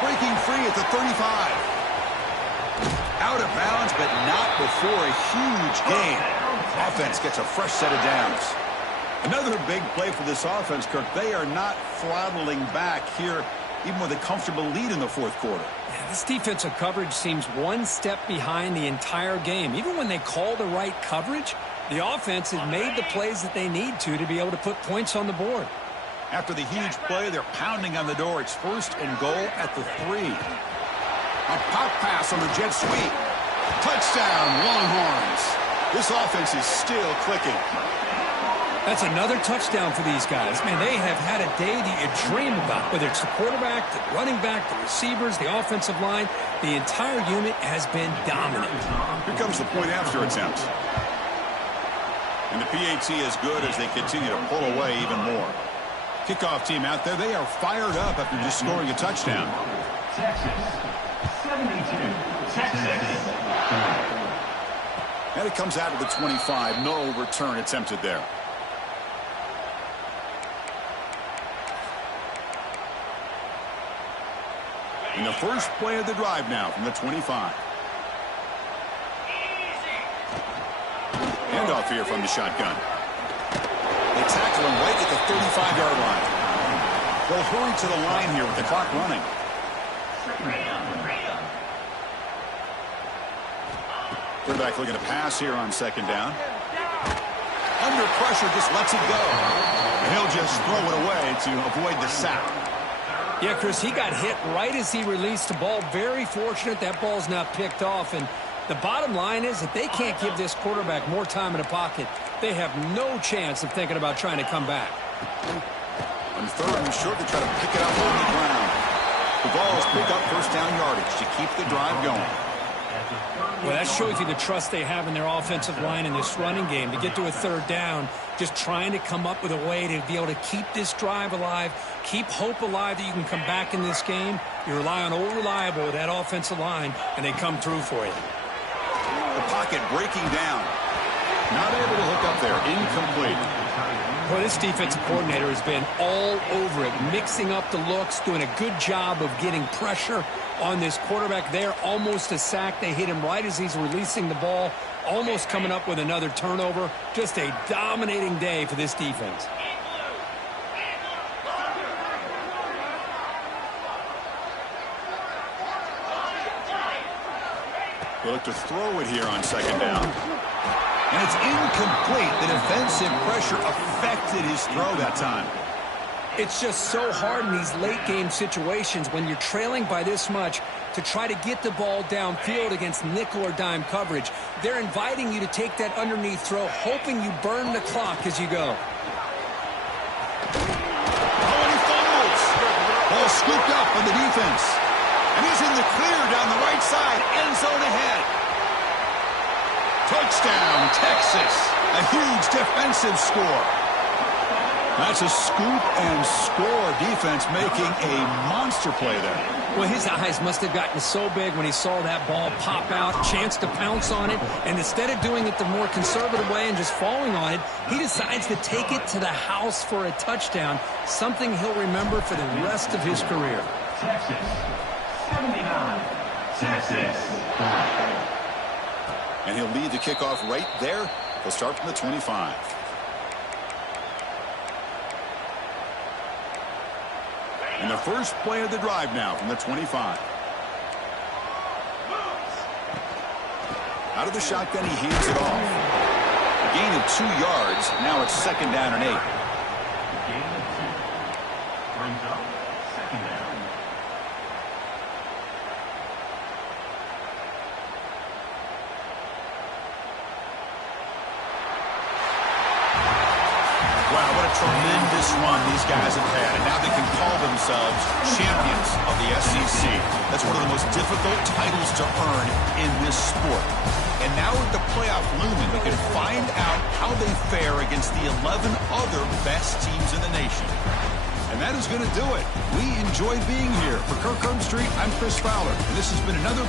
Breaking free at the 35. Out of bounds, but not before a huge gain. Offense gets a fresh set of downs. Another big play for this offense, Kirk. They are not throttling back here, even with a comfortable lead in the fourth quarter. Yeah, this defensive coverage seems one step behind the entire game. Even when they call the right coverage, the offense has made the plays that they need to be able to put points on the board. After the huge play, they're pounding on the door. It's first and goal at the 3. A pop pass on the jet sweep. Touchdown, Longhorns. This offense is still clicking. That's another touchdown for these guys. Man, they have had a day that you dream about. Whether it's the quarterback, the running back, the receivers, the offensive line, the entire unit has been dominant. Here comes the point after attempt. And the PAT is good as they continue to pull away even more. Kickoff team out there, they are fired up after just scoring a touchdown. Texas, 72, Texas. And it comes out of the 25. No return attempted there. In the first play of the drive now from the 25. Handoff here from the shotgun. They tackle him right at the 35-yard line. They'll hurry to the line here with the clock running. Quarterback looking to pass here on second down. Under pressure, just lets it go. And he'll just throw it away to avoid the sack. Yeah, Chris, he got hit right as he released the ball. Very fortunate that ball's not picked off. And the bottom line is that they can't give this quarterback more time in the pocket. They have no chance of thinking about trying to come back. On third and short, they try to pick it up on the ground. The Vols pick up first down yardage to keep the drive going. Well, that shows you the trust they have in their offensive line in this running game. To get to a third down, just trying to come up with a way to be able to keep this drive alive, keep hope alive that you can come back in this game. You rely on Old Reliable with that offensive line, and they come through for you. The pocket breaking down. Not able to hook up there. Incomplete. Well, this defensive coordinator has been all over it, mixing up the looks, doing a good job of getting pressure on this quarterback there. Almost a sack. They hit him right as he's releasing the ball, almost coming up with another turnover. Just a dominating day for this defense. They look to throw it here on second down. And it's incomplete. The defensive pressure affected his throw that time. It's just so hard in these late-game situations when you're trailing by this much to try to get the ball downfield against nickel or dime coverage. They're inviting you to take that underneath throw, hoping you burn the clock as you go. Oh, and he fumbles. Ball scooped up on the defense. And he's in the clear down the right side. End zone ahead. Touchdown, Texas. A huge defensive score. That's a scoop and score defense making a monster play there. Well, his eyes must have gotten so big when he saw that ball pop out, chance to pounce on it, and instead of doing it the more conservative way and just falling on it, he decides to take it to the house for a touchdown, something he'll remember for the rest of his career. Texas, 79, Texas. And he'll lead the kickoff right there. He'll start from the 25. And the first play of the drive now from the 25. Out of the shotgun, he hands it off. A gain of 2 yards. Now it's second down and 8. Gain of 2. Brings up second down. Wow, what a tremendous run these guys have had. And now they can call themselves champions of the SEC. That's one of the most difficult titles to earn in this sport. And now with the playoff looming, we can find out how they fare against the 11 other best teams in the nation. And that is going to do it. We enjoy being here. For Kirk Herbstreit, I'm Chris Fowler. And this has been another